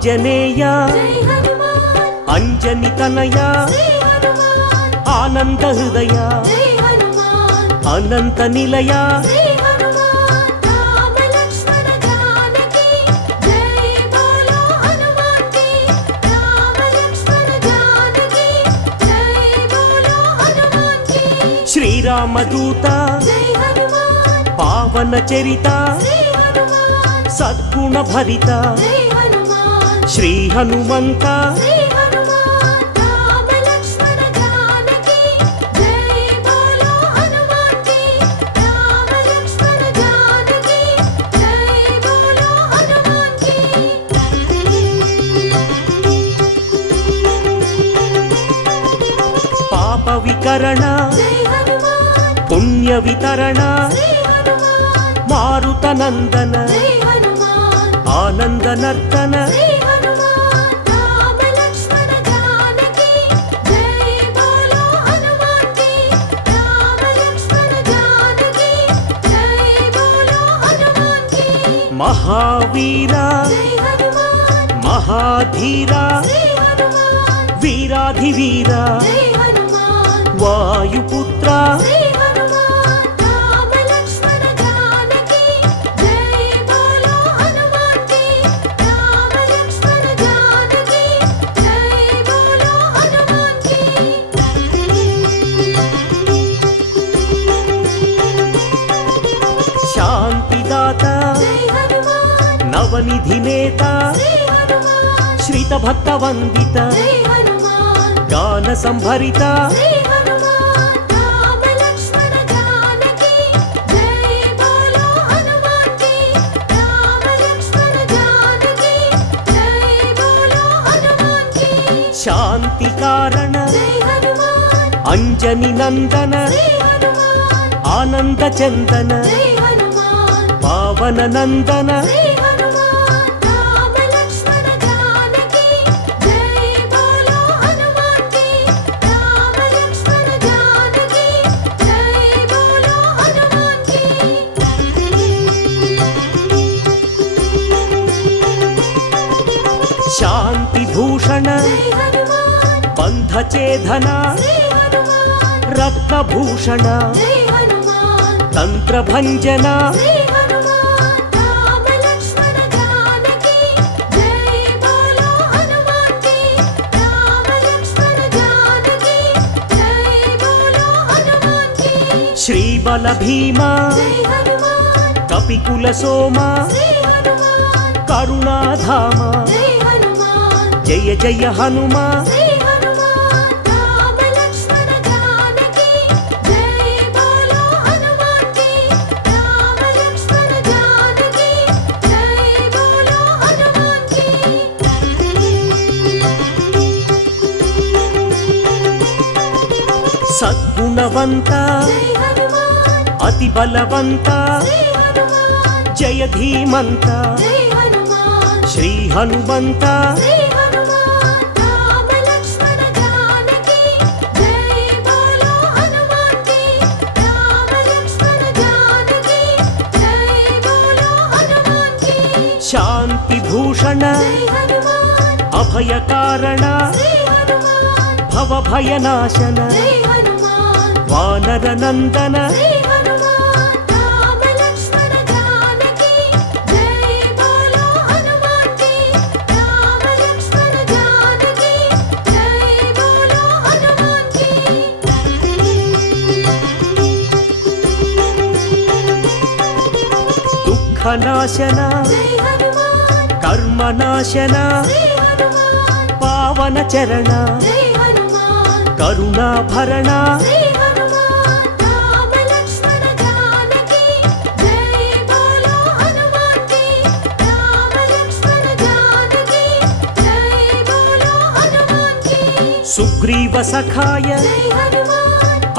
ఆంజనేయ అంజని తనయ ఆనంద హృదయ అనంత నిలయ శ్రీరామదూత పావన చరిత సద్గుణ భరిత శ్రీ హనుమంత పాప వికరణ పుణ్య వితరణ మారుత నందన ఆనంద నర్తన మహావీర మహాధీర వీరాధివీర వాయుపుత్ర శాంతిదాత నవనిధి నేత శ్రీత భక్త వందిత గాన సంభరిత శాంతి కారణ అంజని నందన ఆనంద చందన పావన నందన శాంతి భూషణ బంధ ఛేదన రత్నభూషణ తంత్ర భంజన శ్రీబల భీమ కపికుల సోమ కరుణాధామ జయ జయ హనుమా సద్గుణవంత అతి బలవంత జయ ధీమంత శ్రీ హనుమంత శాంతి భూషణ అభయ కారణ భవభయనాశన వానర నందన దుఃఖనాశన కర్మనాశన పావన చరణ కరుణాభరణ సుగ్రీవ సఖాయ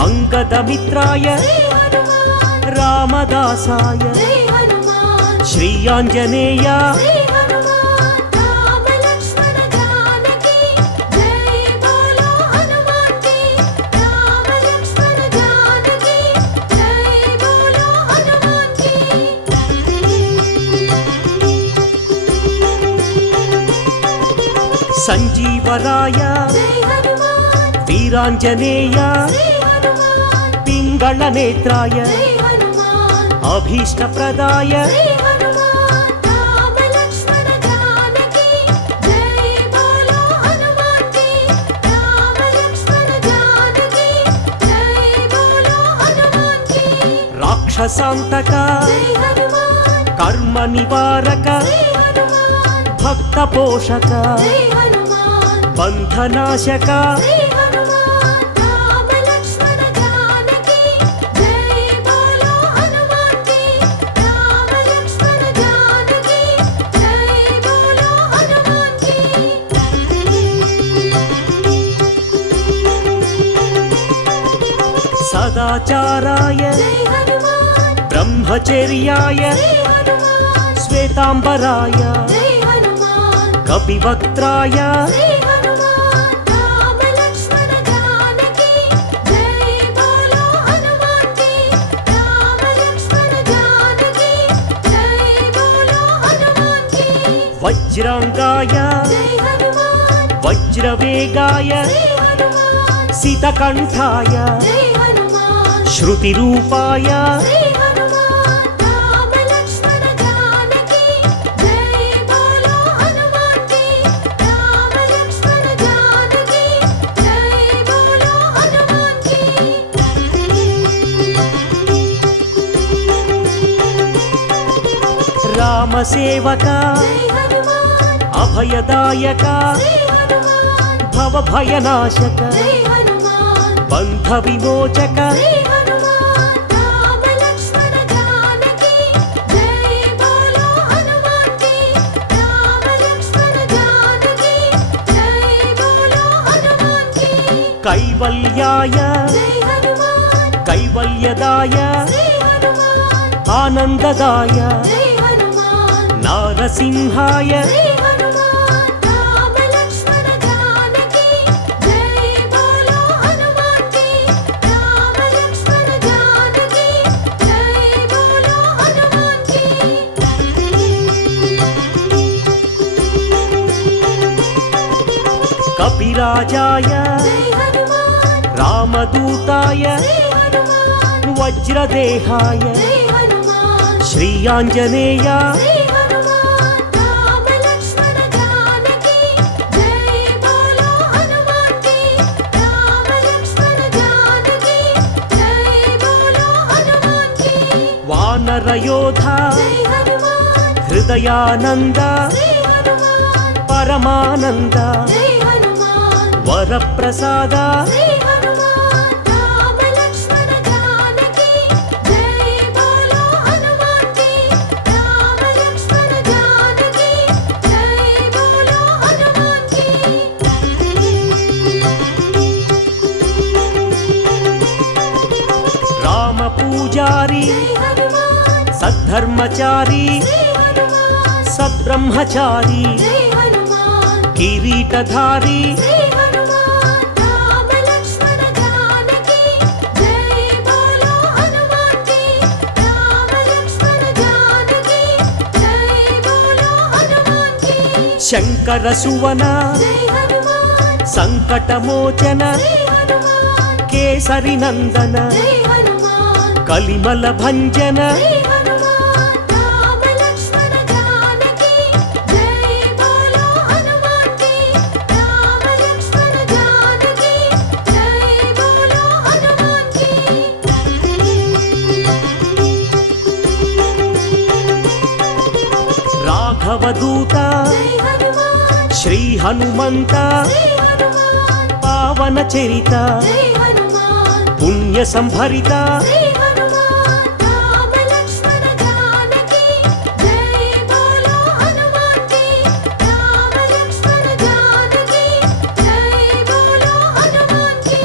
అంగదమిత్రాయ రామదాసాయ శ్రీ ఆంజనేయ సంజీవరాయ జై హనుమాన్ వీరాంజనేయ శ్రీ హనుమాన్ పింగళ నేత్రాయ జై హనుమాన్ అభీష్టప్రదాయ శ్రీ హనుమాన్ రామ లక్ష్మణ జానకి జై బోలో హనుమాన్ కి రామ లక్ష్మణ జానకి జై బోలో హనుమాన్ కి రాక్షసాంతక జై హనుమాన్ కర్మ నివారక శ్రీ హనుమాన్ భక్త పోషక జై హనుమాన్ బంధనాశక శ్రీ హనుమాన్ రామ లక్ష్మణ జానకి జై బోలో హనుమాన్ కి రామ లక్ష్మణ జానకి జై బోలో హనుమాన్ కి సదాచారాయ జై హనుమాన్ బ్రహ్మచర్యాయ శ్రీ హనుమాన్ శ్వేతాంబరాయ జై హనుమాన్ కపివక్త్రాయ శ్రీ హనుమాన్ రామ లక్ష్మణ జానకి జై బోలో హనుమాన్ కి రామ లక్ష్మణ జానకి జై బోలో హనుమాన్ కి వజ్రాంగాయ జై హనుమాన్ వజ్రవేగాయ శ్రీ హనుమాన్ సితకంఠాయ జై హనుమాన్ శృతిరూపాయ శ్రీ హనుమాన్ రామ లక్ష్మణ జానకి జై బోలో హనుమాన్ కి రామ లక్ష్మణ జానకి జై బోలో హనుమాన్ కి రామసేవక జై హనుమాన్ అభయదాయక శ్రీ హనుమాన్ భవభయనాశక జై హనుమాన్ బంధ విమోచక శ్రీ హనుమాన్ రామ లక్ష్మణ జానకి జై బోలో హనుమాన్ కి రామ లక్ష్మణ జానకి జై బోలో హనుమాన్ కి కైవల్యాయ జై హనుమాన్ కైవల్యదాయ శ్రీ హనుమాన్ ఆనందదాయ జై హనుమాన్ నారసింహాయ శ్రీ హనుమాన్ రామ లక్ష్మణ జానకి జై బోలో హనుమాన్ కి రామ లక్ష్మణ జానకి జై బోలో హనుమాన్ కి కపిరాజాయ జై హనుమాన్ రామదూతాయ శ్రీ హనుమాన్ వజ్రదేహాయ జై హనుమాన్ శ్రీయాంజనేయ శ్రీ హనుమాన్ రామ లక్ష్మణ జానకి జై బోలో హనుమాన్ కి రామ లక్ష్మణ జానకి జై బోలో హనుమాన్ కి వానరయోధ జై హనుమాన్ హృదయానంద శ్రీ హనుమాన్ పరమానంద జై హనుమాన్ వరప్రసాద శ్రీ హనుమాన్ రామ లక్ష్మణ జానకి జై బోలో హనుమాన్ కి రామ లక్ష్మణ జానకి జై బోలో హనుమాన్ కి రామ పూజారి జై హనుమాన్ సద్ధర్మచారి శ్రీ హనుమాన్ సద్బ్రహ్మచారి జై హనుమాన్ కిరీటధారి శ్రీ హనుమాన్ రామ లక్ష్మణ జానకి జై బోలో హనుమాన్ కి రామ లక్ష్మణ జానకి జై బోలో హనుమాన్ కి శంకర సువన జై హనుమాన్ సంకటమోచన శ్రీ హనుమాన్ కేసరి నందన జై హనుమాన్ కలిమల భంజన శ్రీ హనుమాన్ రామ లక్ష్మణ జానకి జై బోలో హనుమాన్ కి రామ లక్ష్మణ జానకి జై బోలో హనుమాన్ కి రాఘవదూత జై హనుమాన్ శ్రీ హనుమంత శ్రీ హనుమాన్ పావన చరిత జై హనుమాన్ పుణ్య సంభరిత శ్రీ హనుమాన్ రామ లక్ష్మణ జానకి జై బోలో హనుమాన్ కి రామ లక్ష్మణ జానకి జై బోలో హనుమాన్ కి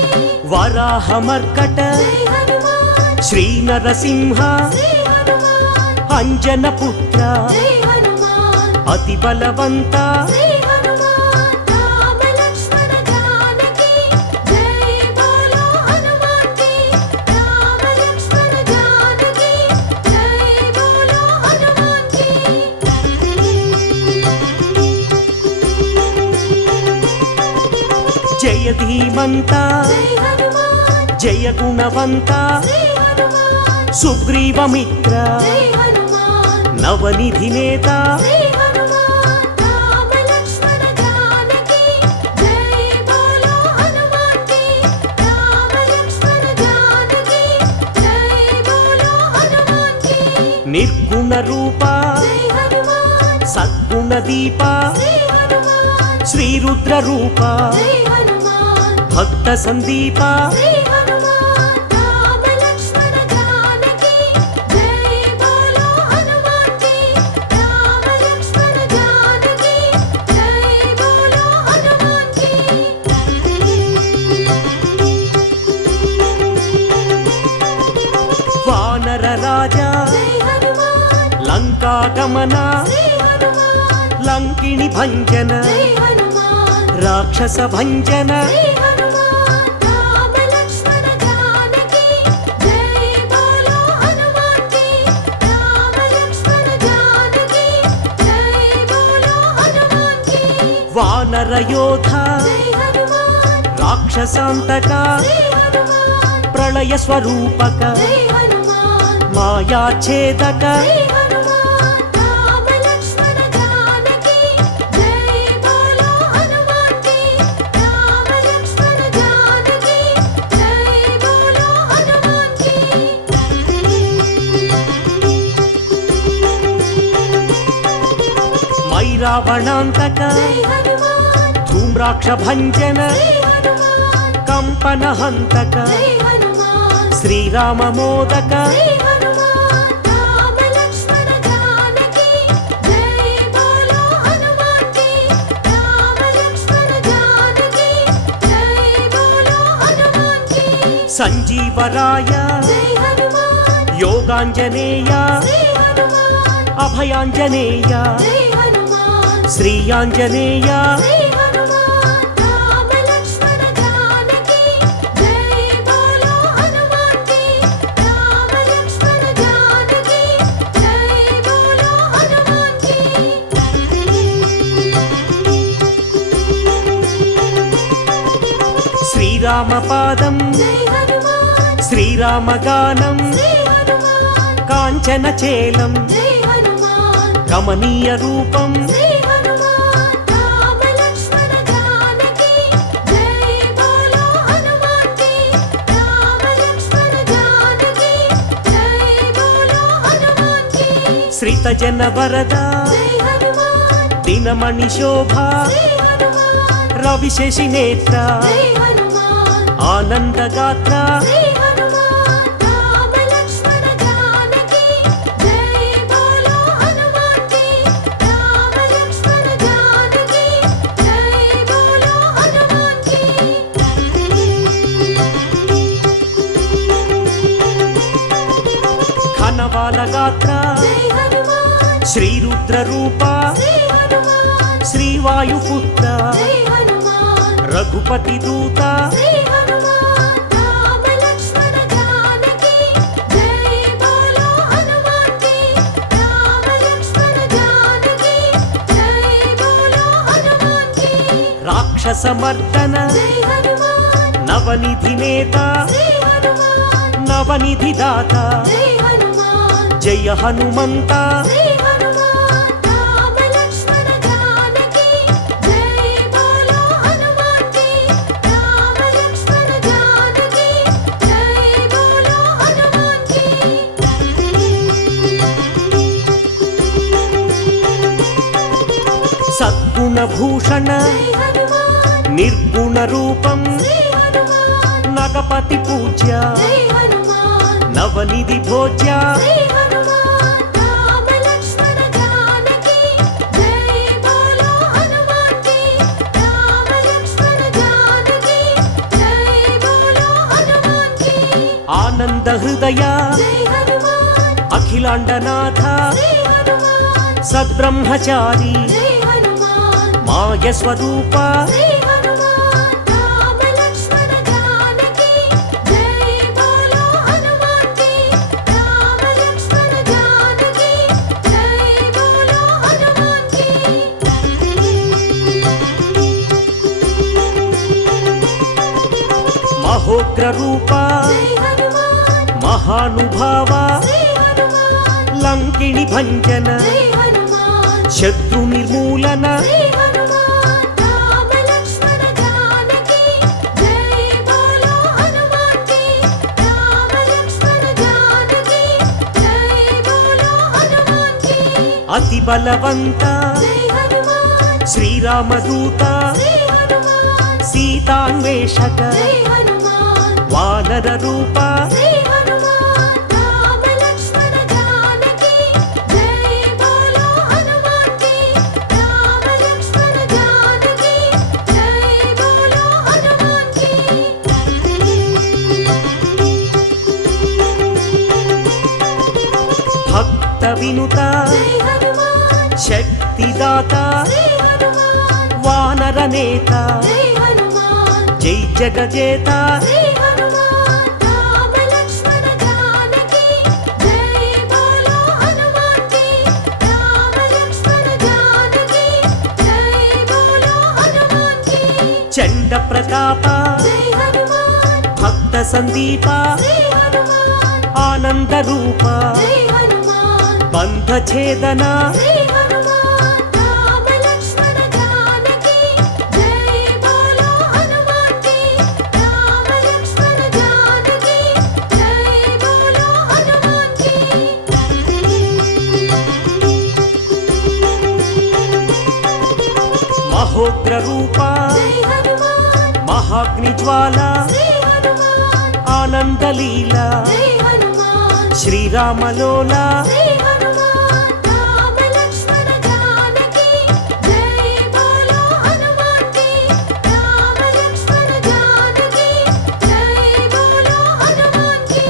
వరాహమర్కట జై హనుమాన్ శ్రీ నరసింహ శ్రీ హనుమాన్ అంజన పుత్ర జై హనుమాన్ అతి బలవంత శ్రీ హనుమాన్ రామ లక్ష్మణ జానకి జై బోలో హనుమాన్ కి రామ లక్ష్మణ జానకి జై బోలో హనుమాన్ కి జయ ధీమంత జై హనుమాన్ జయ గుణవంత శ్రీ హనుమాన్ సుగ్రీవమిత్ర జై హనుమాన్ నవనిధి నేత శ్రీ హనుమాన్ రామ లక్ష్మణ జానకి జై బోలో హనుమాన్ కి రామ లక్ష్మణ జానకి జై బోలో హనుమాన్ కి నిర్గుణ రూప జై హనుమాన్ సద్గుణ దీప శ్రీ హనుమాన్ శ్రీ రుద్ర రూప జై హనుమాన్ భక్త సందీప శ్రీ హనుమాన్ రామ లక్ష్మణ జానకి జై బోలో హనుమాన్ కి రామ లక్ష్మణ జానకి జై బోలో హనుమాన్ కి వానర రాజా జై హనుమాన్ లంకా గమన శ్రీ హనుమాన్ లంకిణి భంజన జై హనుమాన్ రాక్షస భంజన శ్రీ హనుమాన్ రామ లక్ష్మణ జానకి జై బోలో హనుమాన్ కి రామ లక్ష్మణ జానకి జై బోలో హనుమాన్ కి వానర యోధ జై హనుమాన్ రాక్షసాంతక శ్రీ హనుమాన్ ప్రళయ స్వరూపక జై హనుమాన్ మాయాఛేదక శ్రీ హనుమాన్ రామ లక్ష్మణ జానకి జై బోలో హనుమాన్ కి రామ లక్ష్మణ జానకి జై బోలో హనుమాన్ కి మైరావణాంతక జై హనుమాన్ ధూమ్రాక్ష భంజన శ్రీ హనుమాన్ కంపన హంతక జై హనుమాన్ శ్రీరామ మోదక శ్రీ హనుమాన్ రామ లక్ష్మణ జానకి జై బోలో హనుమాన్ కి రామ లక్ష్మణ జానకి జై బోలో హనుమాన్ కి సంజీవరాయ జై హనుమాన్ యోగాంజనేయ శ్రీ హనుమాన్ అభయాంజనేయ జై హనుమాన్ శ్రీయాంజనేయ శ్రీ హనుమాన్ రామ లక్ష్మణ జానకి జై బోలో హనుమాన్ కి రామ లక్ష్మణ జానకి జై బోలో హనుమాన్ కి శ్రీరామ పాదం జై హనుమాన్ శ్రీరామగానం శ్రీ హనుమాన్ కాంచన చేలం జై హనుమాన్ కమనీయ రూపం శ్రీ హనుమాన్ రామ లక్ష్మణ జానకి జై బోలో హనుమాన్ కి రామ లక్ష్మణ జానకి జై బోలో హనుమాన్ కి శ్రిత జన వరద జై హనుమాన్ దినమణి శోభ శ్రీ హనుమాన్ రవిశేషి నేత్ర జై హనుమాన్ ఆనందగాత్ర శ్రీ హనుమాన్ రామ లక్ష్మణ జానకి జై బోలో హనుమాన్ కి రామ లక్ష్మణ జానకి జై బోలో హనుమాన్ కి ఘనవాల గాత్ర జై హనుమాన్ శ్రీరుద్ర రూప శ్రీ హనుమాన్ శ్రీవాయుపుత్ర జై హనుమాన్ రఘుపతి దూత శ్రీ హనుమాన్ రామ లక్ష్మణ జానకి జై బోలో హనుమాన్ కి రామ లక్ష్మణ జానకి జై బోలో హనుమాన్ కి రాక్షసమర్దన జై హనుమాన్ నవనిధి నేత శ్రీ హనుమాన్ నవనిధి దాత జై హనుమాన్ జయ హనుమంత శ్రీ హనుమాన్ రామ లక్ష్మణ జానకి జై బోలో హనుమాన్ కి రామ లక్ష్మణ జానకి జై బోలో హనుమాన్ కి సద్గుణ భూషణ జై హనుమాన్ నిర్గుణ రూపం శ్రీ హనుమాన్ నగపతి పూజ్య జై హనుమాన్ నవనిధి భోజ్య శ్రీ హనుమాన్ రామ లక్ష్మణ జానకి జై బోలో హనుమాన్ కి రామ లక్ష్మణ జానకి జై బోలో హనుమాన్ కి ఆనంద హృదయ జై హనుమాన్ అఖిలాండనాథ శ్రీ హనుమాన్ సద్బ్రహ్మచారి జై హనుమాన్ మాయ స్వరూప శ్రీ హనుమాన్ రామ లక్ష్మణ జానకి జై బోలో హనుమాన్ కి రామ లక్ష్మణ జానకి జై బోలో హనుమాన్ కి మహోగ్ర రూప జై హనుమాన్ మహానుభావ శ్రీ హనుమాన్ లంకిణి భంజన జై హనుమాన్ శత్రు నిర్మూలన శ్రీ హనుమాన్ రామ లక్ష్మణ జానకి జై బోలో హనుమాన్ కి రామ లక్ష్మణ జానకి జై బోలో హనుమాన్ కి అతి బలవంత జై హనుమాన్ శ్రీరామదూత శ్రీ హనుమాన్ సీతాన్వేషక జై హనుమాన్ వానర రూప శ్రీ హనుమాన్ రామ లక్ష్మణ జానకి జై బోలో హనుమాన్ కి రామ లక్ష్మణ జానకి జై బోలో హనుమాన్ కి భక్త వినుత జై హనుమాన్ శక్తిదాత శ్రీ హనుమాన్ వానర నేత జై హనుమాన్ జై జగజేత శ్రీ హనుమాన్ రామ లక్ష్మణ జానకి జై బోలో హనుమాన్ కి రామ లక్ష్మణ జానకి జై బోలో హనుమాన్ కి చండ ప్రతాప జై హనుమాన్ భక్త సందీప శ్రీ హనుమాన్ ఆనంద రూప జై హనుమాన్ బంధ ఛేదన శ్రీ హనుమాన్ రామ లక్ష్మణ జానకి జై బోలో హనుమాన్ కి రామ లక్ష్మణ జానకి జై బోలో హనుమాన్ కి మహోగ్ర రూప జై హనుమాన్ మహాగ్ని జ్వాల శ్రీ హనుమాన్ ఆనందలీల జై హనుమాన్ శ్రీరామలోల శ్రీ హనుమాన్ రామ లక్ష్మణ జానకి జై బోలో హనుమాన్ కి రామ లక్ష్మణ జానకి జై బోలో హనుమాన్ కి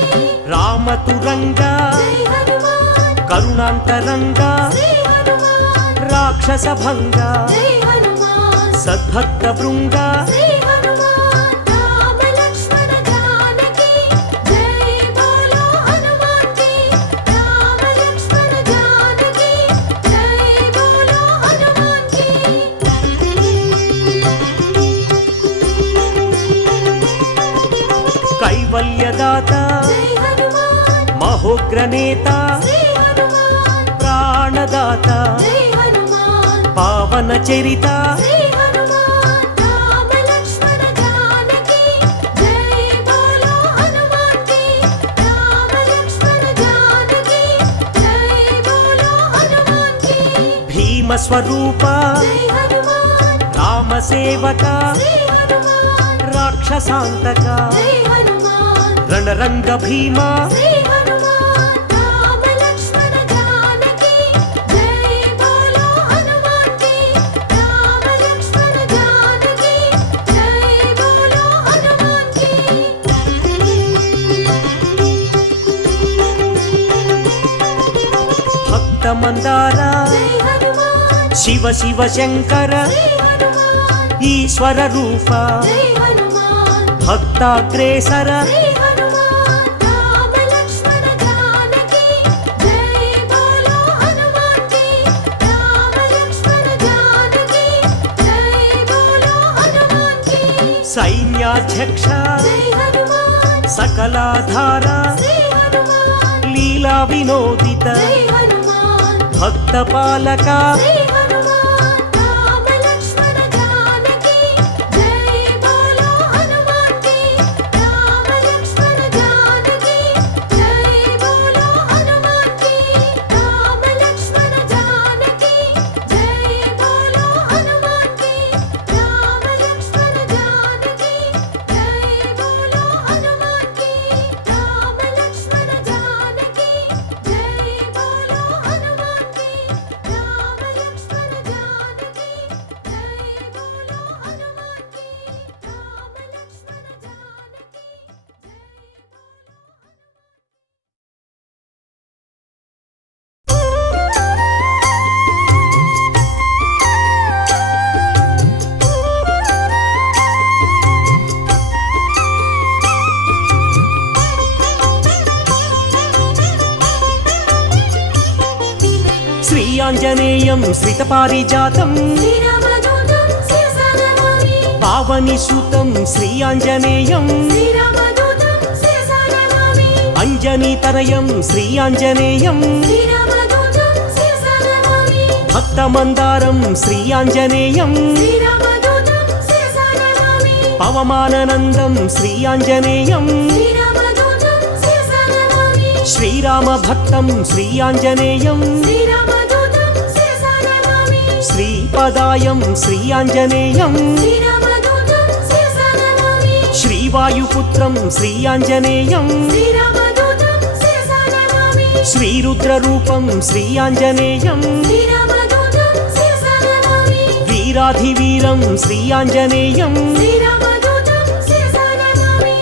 రామతురంగ జై హనుమాన్ కరుణాంతరంగ శ్రీ హనుమాన్ రాక్షస భంగ జై హనుమాన్ సద్భక్త బృంగ శ్రీ హనుమాన్ రామ లక్ష్మణ జానకి జై బోలో హనుమాన్ కి రామ లక్ష్మణ జానకి జై బోలో హనుమాన్ కి కైవల్యదాత జై హనుమాన్ మహోగ్ర నేత శ్రీ హనుమాన్ ప్రాణదాత జై హనుమాన్ పావన చరిత శ్రీ హనుమాన్ రామ లక్ష్మణ జానకి జై బోలో హనుమాన్ కి రామ లక్ష్మణ జానకి జై బోలో హనుమాన్ కి భీమ స్వరూప జై హనుమాన్ రామ సేవక శ్రీ హనుమాన్ రాక్షసాంతక జై హనుమాన్ రణరంగ భీమ శ్రీ హనుమాన్ రామ లక్ష్మణ జానకి జై బోలో హనుమాన్ కి రామ లక్ష్మణ జానకి జై బోలో హనుమాన్ కి భక్త మందార జై హనుమాన్ శివ శివ శంకర శ్రీ హనుమాన్ ఈశ్వర రూప జై హనుమాన్ భక్తాగ్రేసర శ్రీ హనుమాన్ రామ లక్ష్మణ జానకి జై బోలో హనుమాన్ కి రామ లక్ష్మణ జానకి జై బోలో హనుమాన్ కి సైన్యాధ్యక్ష జై హనుమాన్ సకలాధార శ్రీ హనుమాన్ లీలా వినోదిత జై హనుమాన్ భక్త పాలక శ్రీ హనుమాన్ రామ లక్ష్మణ జానకి జై బోలో హనుమాన్ కి రామ లక్ష్మణ జానకి జై బోలో హనుమాన్ కి రామ లక్ష్మణ జానకి జై బోలో హనుమాన్ కి రామ లక్ష్మణ జానకి జై బోలో హనుమాన్ కి రామ లక్ష్మణ జానకి జై బోలో హనుమాన్ కి రామ లక్ష్మణ జానకి జై బోలో హనుమాన్ కి రామ లక్ష్మణ శ్రీయాంజనేయం శ్రితపారిజాతం శ్రీరామదూతం శిరసానమామి ఆవని సుతం శ్రీ ఆంజనేయం శ్రీరామదూతం శిరసా నమామి అంజనీతనయం శ్రీ ఆంజనేయం శ్రీరామదూతం శిరసా నమామి భక్తమందారం శ్రీ ఆంజనేయం శ్రీరామదూతం శిరసా నమామి పవమాననందం శ్రీ ఆంజనేయం శ్రీరామదూతం శిరసా నమామి శ్రీరామ భక్తం శ్రీ ఆంజనేయం శ్రీరామదూతం శిరసా నమామి శ్రీపదాయం శ్రీ ఆంజనేయం శ్రీరామదూతం శిరసా నమామి శ్రీవాయుపుత్రం శ్రీ ఆంజనేయం శ్రీరామదూతం శిరసా నమామి శ్రీరుద్రరూపం శ్రీ ఆంజనేయం శ్రీరామదూతం శిరసా నమామి వీరాధివీరం శ్రీ ఆంజనేయం శ్రీరామదూతం శిరసా నమామి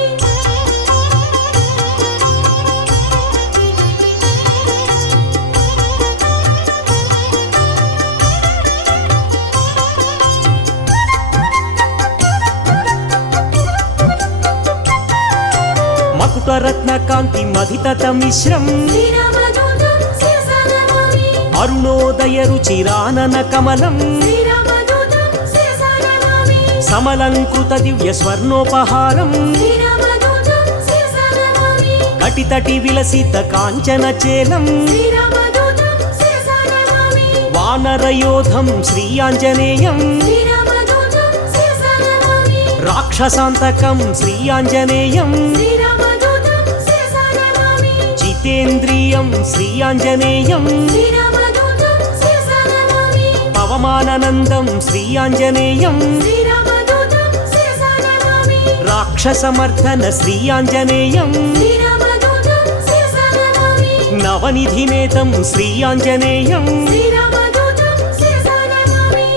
మకుటరత్నకాంతి మధితత మిశ్రం శ్రీరామదూతం శిరసా నమామి అరుణోదయ రుచిరానన కమలం శ్రీరామదూతం శిరసా నమామి సమలంకృత దివ్య స్వర్ణోపహారం శ్రీరామదూతం శిరసా నమామి కటితటి విలసిత కాంచన చేలం శ్రీరామదూతం శిరసా నమామి వానరయోధం శ్రీ ఆంజనేయం శ్రీరామదూతం శిరసా నమామి రాక్షసాంతకం శ్రీ ఆంజనేయం శ్రీరామదూతం శిరసా నమామి జితేంద్రియం శ్రీ ఆంజనేయం శ్రీరామదూతం శిరసా నమామి పవమాననందం శ్రీ ఆంజనేయం శ్రీరామదూతం శిరసా నమామి రాక్షసమర్దన శ్రీ ఆంజనేయం శ్రీరామదూతం శిరసా నమామి నవనిధినేతం శ్రీ ఆంజనేయం శ్రీరామదూతం శిరసా నమామి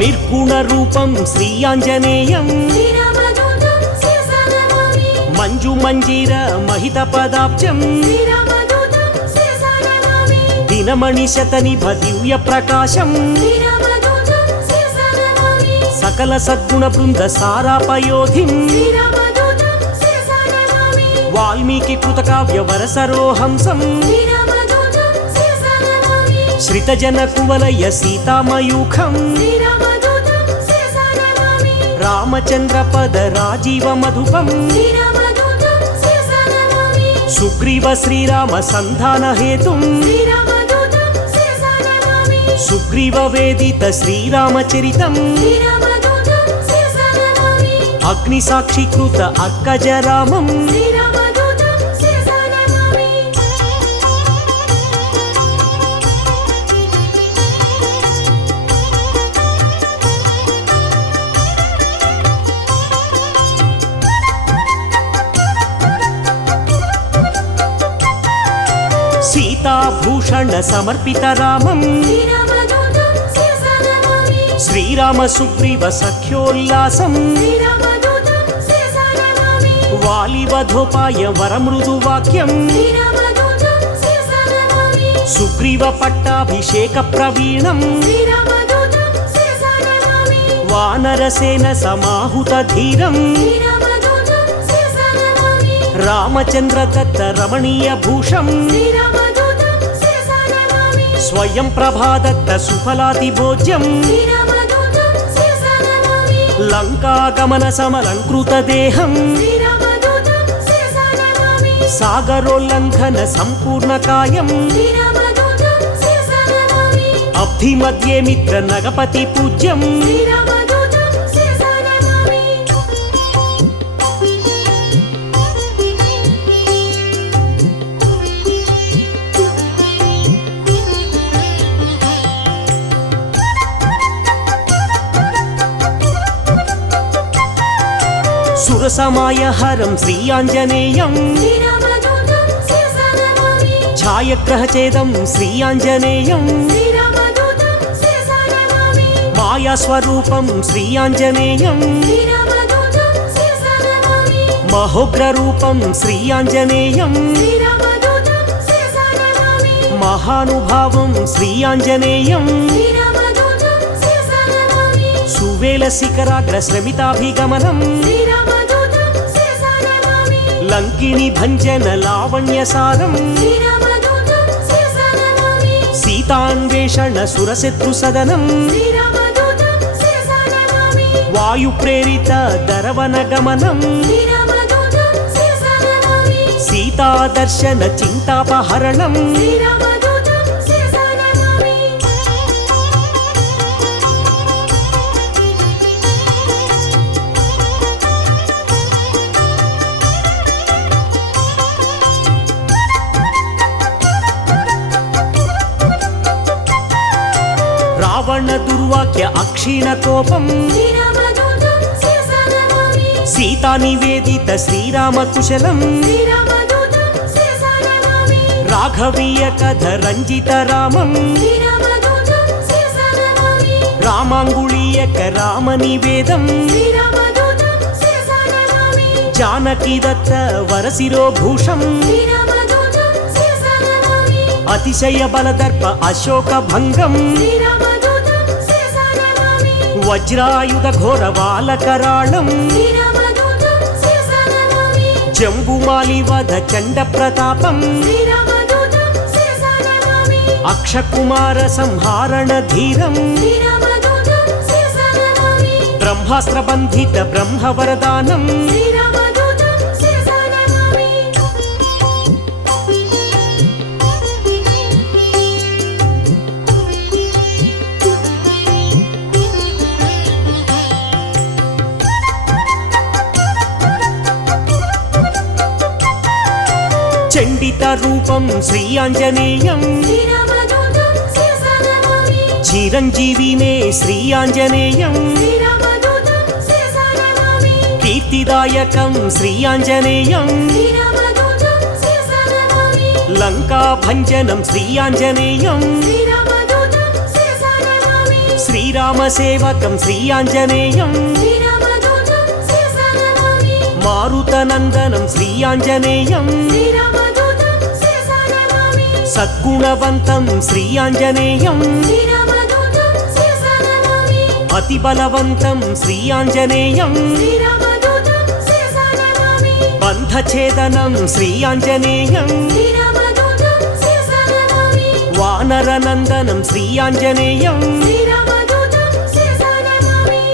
నిర్గుణ రూపం శ్రీ ఆంజనేయం శ్రీరామదూతం శిరసా నమామి మంజు మంజీర మహిత పదాబ్జం శ్రీరామదూతం శిరసా నమామి దినమణి శతనిభ దివ్య ప్రకాశం శ్రీరామదూతం శిరసా నమామి సకల సద్గుణ బృంద సారాపయోధిం శ్రీరామదూతం శిరసా నమామి వాల్మీకి కృతకావ్య వరసరోహంసం శ్రీరామదూతం శిరసా నమామి శ్రితజన కువలయ సీతామయూఖం శ్రీరామదూతం శిరసా నమామి రామచంద్ర పద రాజీవ మధుపం శ్రీరామదూతం శిరసా నమామి సుగ్రీవ శ్రీరామ సంధాన హేతుం శ్రీరామదూతం శిరసా నమామి సుగ్రీవ వేదిత శ్రీరామచరితం శ్రీరామదూతం శిరసా నమామి అగ్ని సాక్షికృత అక్కజరామం శ్రీరామదూతం శిరసా నమామి సీతాభూషణ సమర్పిత రామం శ్రీరామదూతం శిరసా నమామి శ్రీరామ సుగ్రీవ సఖ్యోల్లాసం శ్రీరామదూతం శిరసా నమామి వాలివధోపాయ వరమృదు వాక్యం శ్రీరామదూతం శిరసా నమామి సుగ్రీవ పట్టాభిషేక ప్రవీణం శ్రీరామదూతం శిరసా నమామి వానరసేన సమాహుత ధీరం శ్రీరామదూతం శిరసా నమామి రామచంద్ర దత్త రమణీయ భూషం శ్రీరామదూతం శిరసా నమామి స్వయం ప్రభాదత్త సుఫలాతి భోజ్యం శ్రీరామదూతం శిరసా నమామి లంకాగమన సమలంకృత దేహం శ్రీరామదూతం శిరసా నమామి సాగరోల్లంఘన సంపూర్ణ కాయం శ్రీరామదూతం శిరసా నమామి అబ్ధి మధ్యే మిత్ర నగపతి పూజ్యం శ్రీరామదూతం శిరసా నమామి సురసమాయ హరం శ్రీ ఆంజనేయం శ్రీరామదూతం శిరసా నమామి ఛాయగ్రహచేదం శ్రీ ఆంజనేయం శ్రీరామదూతం శిరసా నమామి మాయాస్వరూపం శ్రీ ఆంజనేయం శ్రీరామదూతం శిరసా నమామి మహోగ్రరూపం శ్రీ ఆంజనేయం శ్రీరామదూతం శిరసా నమామి మహానుభావం శ్రీ ఆంజనేయం శ్రీరామదూతం శిరసా నమామి సువేల శిఖరాగ్ర శ్రమితాభిగమనం శ్రీరామదూతం శిరసా నమామి లంకిని భంజన లావణ్యసారం శ్రీరామదూతం శిరసా నమామి సీతాన్వేషణ సురశత్రు సదనం శ్రీరామదూతం శిరసా నమామి వాయు ప్రేరిత దరవన గమనం శ్రీరామదూతం శిరసా నమామి సీతాదర్శన చింతాపహరణం శ్రీరామదూతం శిరసా నమామి రావణ దుర్వాక్య అక్షీణ కోపం శ్రీరామదూతం శిరసా నమామి సీతా నివేదిత శ్రీరామ కుశలం శ్రీరామదూతం శిరసా నమామి రాఘవీయ కథ రంజిత రామం శ్రీరామదూతం శిరసా నమామి రామాంగుళీయక రామ నివేదం శ్రీరామదూతం శిరసా నమామి జానకి దత్త వరశిరోభూషం శ్రీరామదూతం శిరసా నమామి అతిశయ బలదర్ప అశోక భంగం శ్రీరామదూతం శిరసా నమామి వజ్రాయుధ ఘోర బాలకరాళం శ్రీరామదూతం శిరసా నమామి జంబుమాలి వధ చండ ప్రతాపం శ్రీరామదూతం శిరసా నమామి అక్షకుమార సంహారణ ధీరం శ్రీరామదూతం శిరసా నమామి బ్రహ్మాస్త్ర బంధిత బ్రహ్మవరదానం శ్రీరామదూతం శిరసా నమామి చండిత రూపం శ్రీ ఆంజనేయం శ్రీరామదూతం శిరసా నమామి చిరంజీవినే శ్రీ ఆంజనేయం శ్రీరామదూతం శిరసా నమామి కీర్తిదాయకం శ్రీ ఆంజనేయం శ్రీరామదూతం శిరసా నమామి లంకా భంజనం శ్రీ ఆంజనేయం శ్రీరామదూతం శిరసా నమామి శ్రీరామ సేవకం శ్రీ ఆంజనేయం శ్రీరామదూతం శిరసా నమామి మారుతనందనం శ్రీ ఆంజనేయం శ్రీరామదూతం శిరసా నమామి సద్గుణవంతం శ్రీ ఆంజనేయం శ్రీరామదూతం శిరసా నమామి అతి బలవంతం శ్రీ ఆంజనేయం శ్రీరామదూతం శిరసా నమామి బంధఛేదనం శ్రీ ఆంజనేయం శ్రీరామదూతం శిరసా నమామి వానరనందనం శ్రీ ఆంజనేయం శ్రీరామదూతం శిరసా నమామి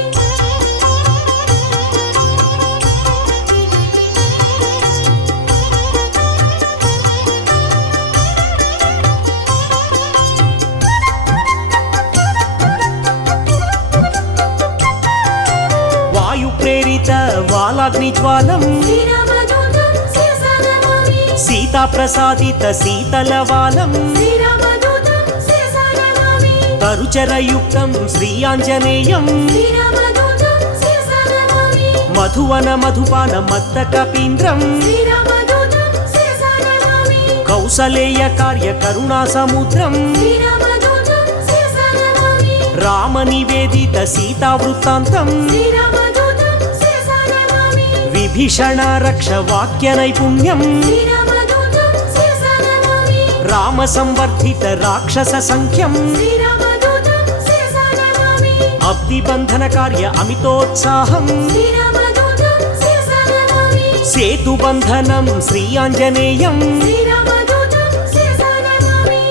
వాయు ప్రేరిత వాలాగ్నిజ్వాలం శ్రీరామదూతం శిరసా నమామి సీతా ప్రసాదిత శీతలవాలం శ్రీరామదూతం శిరసా నమామి తరుచరయుక్తం శ్రీ ఆంజనేయం శ్రీరామదూతం శిరసా నమామి మధువన మధుపాన మత్త కపీంద్రం శ్రీరామదూతం శిరసా నమామి కౌసలేయ కార్య కరుణా సముద్రం శ్రీరామదూతం శిరసా నమామి రామ నివేదిత సీతా వృత్తాంతం శ్రీరామదూతం శిరసా నమామి విభీషణ రక్ష వాక్య నైపుణ్యం శ్రీరామదూతం శిరసా నమామి రామ సంవర్ధిత రాక్షస సంఖ్యం శ్రీరామదూతం శిరసా నమామి అబ్ది బంధన కార్య అమితోత్సాహం శ్రీరామదూతం శిరసా నమామి సేతు బంధనం శ్రీ ఆంజనేయం శ్రీరామదూతం శిరసా నమామి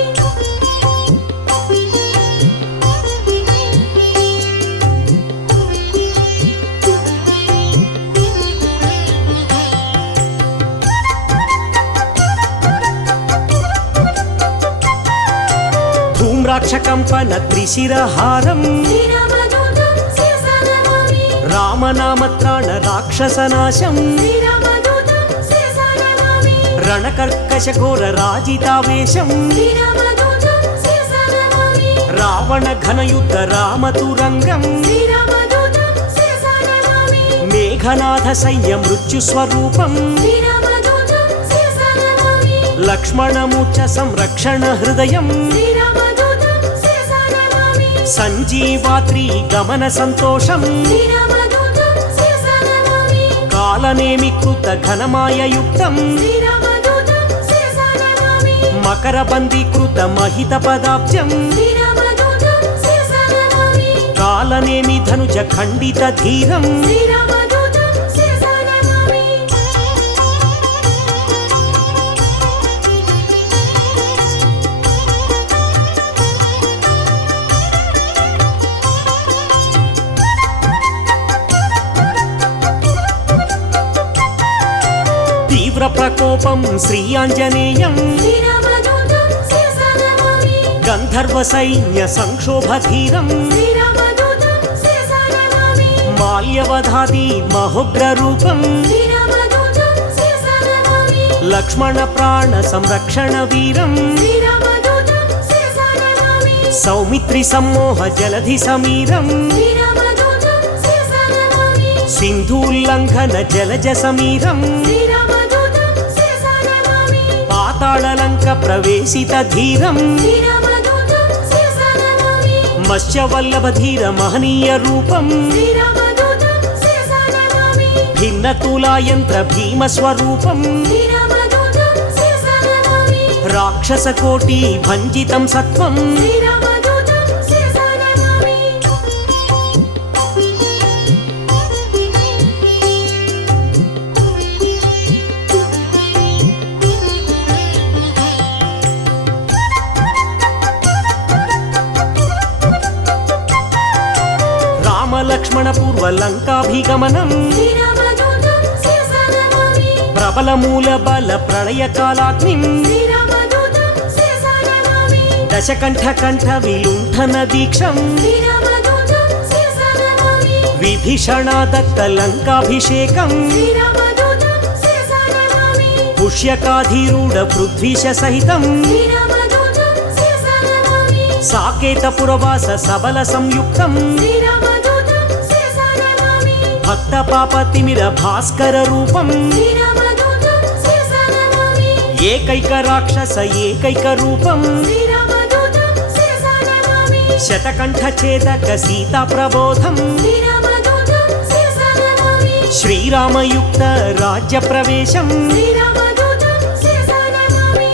ధూమ్రాక్షకంపన త్రిశిరహారం శ్రీరామదూతం శిరసా నమామి రామనామత్రాణ రాక్షసనాశం శ్రీరామదూతం శిరసా నమామి రణకర్కశ ఘోర రాజితావేశం శ్రీరామదూతం శిరసా నమామి రావణ ఘనయుద్ధ రామతురంగం శ్రీరామదూతం శిరసా నమామి మేఘనాథ సైన్య మృత్యు స్వరూపం శ్రీరామదూతం శిరసా నమామి లక్ష్మణమూర్ఛ సంరక్షణ హృదయం శ్రీరామదూతం శిరసా నమామి సంజీవాద్రి గమన సంతోషం శ్రీరామదూతం శిరసా నమామి కాలనేమి కృత ఘనమాయయుక్తం శ్రీరామదూతం శిరసా నమామి మకరబందీకృత మహిత పదాబ్జం శ్రీరామదూతం శిరసా నమామి బాలనేమి ధనుజ ఖండిత ధీరం శ్రీరామదూతం శిరసా నమామి తీవ్ర ప్రకోపం శ్రీ ఆంజనేయం శ్రీరామదూతం శిరసా నమామి గంధర్వ సైన్య సంక్షోభ ధీరం శ్రీరామదూతం శిరసా నమామి మాల్యవధాది మహోగ్ర రూపం శ్రీరామదూతం శిరసా నమామి లక్ష్మణ ప్రాణ సంరక్షణ వీరం శ్రీరామదూతం శిరసా నమామి సౌమిత్రి సమ్మోహ జలధి సమీరం శ్రీరామదూతం శిరసా నమామి సింధూల్లంఘన జలజ సమీరం శ్రీరామదూతం శిరసా నమామి పాతాళలంక ప్రవేశిత ధీరం శ్రీరామదూతం శిరసా నమామి మత్స్యవల్లభ ధీర మహనీయ రూపం శ్రీరామదూతం శిరసా నమామి భిన్న తులాయంత్ర భీమ స్వరూపం శ్రీరామదూతం శిరసా నమామి రాక్షస కోటి భంజితం సత్వం శ్రీరామదూతం శిరసా నమామి రామలక్ష్మణ పూర్వ లంకాభిగమనం శ్రీరామదూతం శిరసా నమామి ప్రబల మూల బల ప్రళయ కాలాగ్నిం శ్రీరామదూతం శిరసా నమామి దశకంఠ కంఠ విలుంఠన దీక్షం శ్రీరామదూతం శిరసా నమామి విభీషణ దత్త లంకాభిషేకం శ్రీరామదూతం శిరసా నమామి పుష్యకాధీరూఢ పృథ్వీశ సహితం శ్రీరామదూతం శిరసా నమామి సాకేత పురవాస సబల సంయుక్తం శ్రీరామదూతం శిరసా నమామి భక్త పాపతిమిర భాస్కర రూపం శ్రీరామదూతం శిరసా నమామి ఏకైక రాక్షస ఏకైక రూపం శ్రీరామదూతం శిరసా నమామి శతకంఠ ఛేదక సీతా ప్రబోధం శ్రీరామదూతం శిరసా నమామి శ్రీరామయుక్త రాజ్య ప్రవేశం శ్రీరామదూతం శిరసా నమామి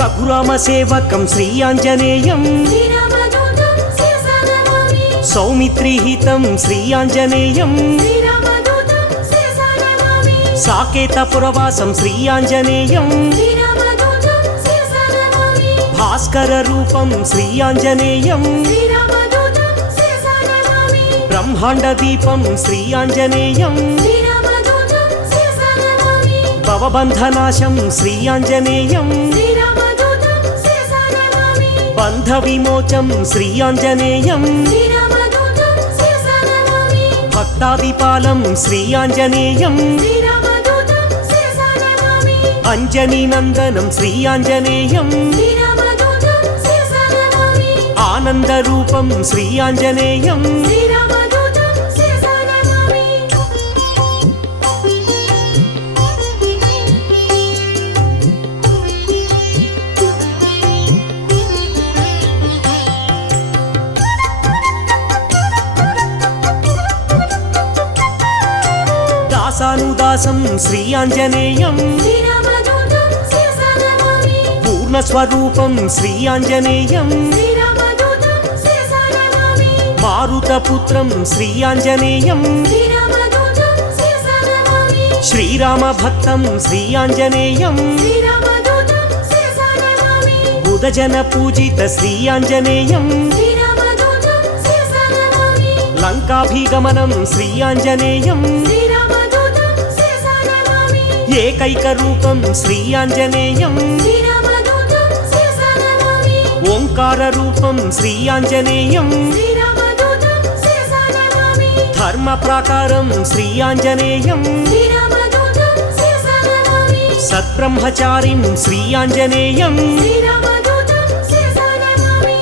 రఘురామ సేవకం శ్రీ ఆంజనేయం శ్రీరామదూతం శిరసా నమామి సౌమిత్రిహితం శ్రీ ఆంజనేయం శ్రీరామదూతం శిరసా నమామి సాకేత పురవాసం శ్రీ ఆంజనేయం శ్రీరామదూతం శిరసా నమామి భాస్కర రూపం శ్రీ ఆంజనేయం శ్రీరామదూతం శిరసా నమామి బ్రహ్మాండ దీపం శ్రీ ఆంజనేయం శ్రీరామదూతం శిరసా నమామి భవబంధనాశం శ్రీ ఆంజనేయం శ్రీరామదూతం శిరసా నమామి బంధ విమోచం శ్రీ ఆంజనేయం శ్రీరామదూతం శిరసా నమామి భక్తాదిపాలం శ్రీ ఆంజనేయం శ్రీరామదూతం శిరసా నమామి అంజనీ నందనం శ్రీ ఆంజనేయం శ్రీరామదూతం శిరసా నమామి ఆనంద రూపం శ్రీ ఆంజనేయం శ్రీరామదూతం శిరసా నమామి దాసానుదాసం శ్రీ ఆంజనేయం శ్రీరామదూతం శిరసా నమామి పూర్ణస్వరూపం శ్రీ ఆంజనేయం శ్రీరామదూతం శిరసా నమామి మారుతపుత్రం శ్రీ ఆంజనేయం శ్రీరామదూతం శిరసా నమామి శ్రీరామ భక్తం శ్రీ ఆంజనేయం శ్రీరామదూతం శిరసా నమామి బుధజన పూజిత శ్రీ ఆంజనేయం శ్రీరామదూతం శిరసా నమామి లంకాభిగమనం శ్రీ ఆంజనేయం శ్రీరామదూతం శిరసా నమామి ఏకైక రూపం శ్రీ ఆంజనేయం శ్రీరామదూతం శిరసా నమామి ఓంకార రూపం శ్రీ ఆంజనేయం శ్రీరామదూతం శిరసా నమామి ధర్మ ప్రాకారం శ్రీ ఆంజనేయం శ్రీరామదూతం శిరసా నమామి సత్బ్రహ్మచారిం శ్రీ ఆంజనేయం శ్రీరామదూతం శిరసా నమామి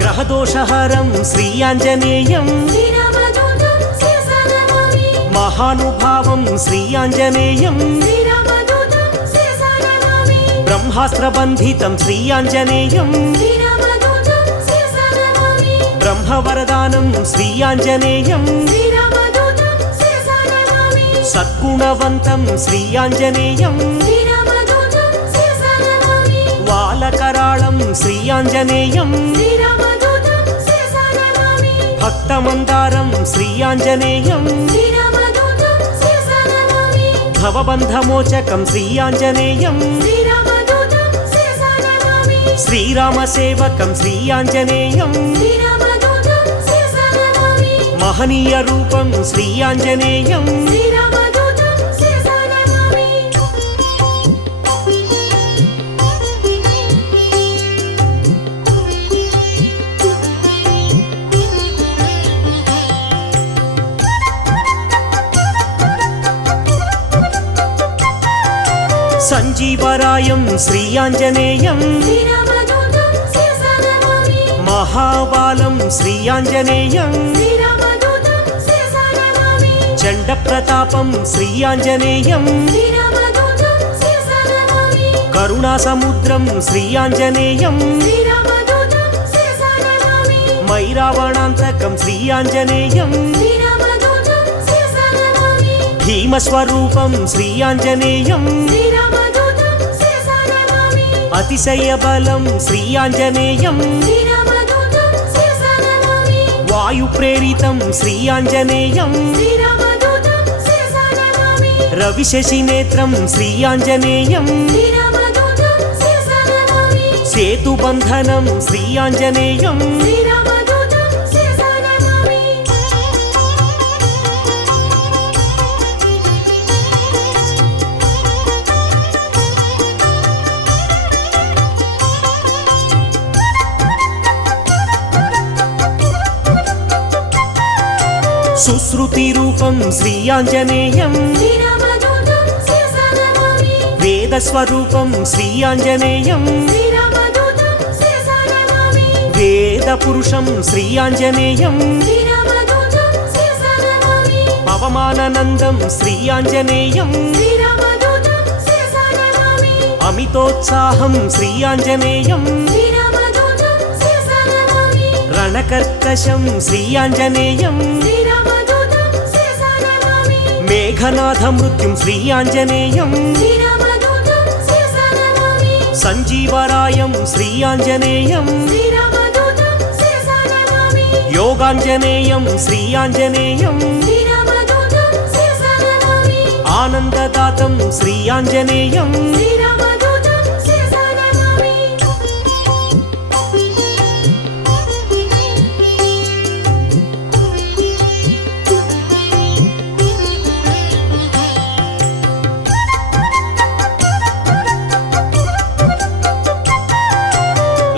గ్రహదోష దశావతారం శ్రీ ఆంజనేయం శ్రీరామదూతం శిరసా నమామి మహానుభావం శ్రీ ఆంజనేయం శ్రీరామదూతం శిరసా నమామి బ్రహ్మాస్త్రబంధితం శ్రీ ఆంజనేయం శ్రీరామదూతం శిరసా నమామి బ్రహ్మవరదానం శ్రీ ఆంజనేయం శ్రీరామదూతం శిరసా నమామి సద్గుణవంతం శ్రీ ఆంజనేయం శ్రీరామదూతం శిరసా నమామి వాలకరాళం శ్రీ ఆంజనేయం శ్రీరామదూతం శిరసా నమామి భక్తమందారం శ్రీ ఆంజనేయం శ్రీరామదూతం శిరసా నమామి భవబంధమోచకం శ్రీ ఆంజనేయం శ్రీరామదూతం శిరసా నమామి శ్రీరామసేవకం శ్రీ ఆంజనేయం శ్రీరామదూతం శిరసా నమామి మహనీయ రూపం శ్రీ ఆంజనేయం శ్రీరామదూతం శిరసా నమామి సంజీవరాయం శ్రీ ఆంజనేయం శ్రీరామదూతం శిరసా నమామి మహాబాలం శ్రీ ఆంజనేయం శ్రీరామదూతం శిరసా నమామి చండ ప్రతాపం శ్రీ ఆంజనేయం శ్రీరామదూతం శిరసా నమామి కరుణా సముద్రం శ్రీ ఆంజనేయం శ్రీరామదూతం శిరసా నమామి మైరావణాంతకం శ్రీ ఆంజనేయం శ్రీరామదూతం శిరసా నమామి భీమస్వరూపం శ్రీ ఆంజనేయం శ్రీరామదూతం శిరసా నమామి అతిశయ బలం శ్రీ ఆంజనేయం శ్రీరామదూతం శిరసా నమామి వాయు ప్రేరితం శ్రీ ఆంజనేయం శ్రీరామదూతం శిరసా నమామి రవిశశి నేత్రం శ్రీ ఆంజనేయం శ్రీరామదూతం శిరసా నమామి సేతుబంధనం శ్రీ ఆంజనేయం శ్రీరామదూతం శిరసా నమామి సుశ్రుతి రూపం శ్రీ ఆంజనేయం శ్రీరామదూతం శిరసా నమామి వేదస్వరూపం శ్రీ ఆంజనేయం శ్రీరామదూతం శిరసా నమామి వేద పురుషం శ్రీ ఆంజనేయం శ్రీరామదూతం శిరసా నమామి పవమానందం శ్రీ ఆంజనేయం శ్రీరామదూతం శిరసా నమామి అమితోత్సాహం శ్రీ ఆంజనేయం శ్రీరామదూతం శిరసా నమామి రణకర్కశం శ్రీ ఆంజనేయం శ్రీరామదూతం శిరసా నమామి మేఘనాథ మృత్యుం శ్రీ ఆంజనేయం శ్రీరామదూతం శిరసా నమామి సంజీవరాయం శ్రీ ఆంజనేయం శ్రీరామదూతం శిరసా నమామి యోగాంజనేయం శ్రీ ఆంజనేయం శ్రీరామదూతం శిరసా నమామి ఆనందదాతం శ్రీ ఆంజనేయం శ్రీరామదూతం శిరసా నమామి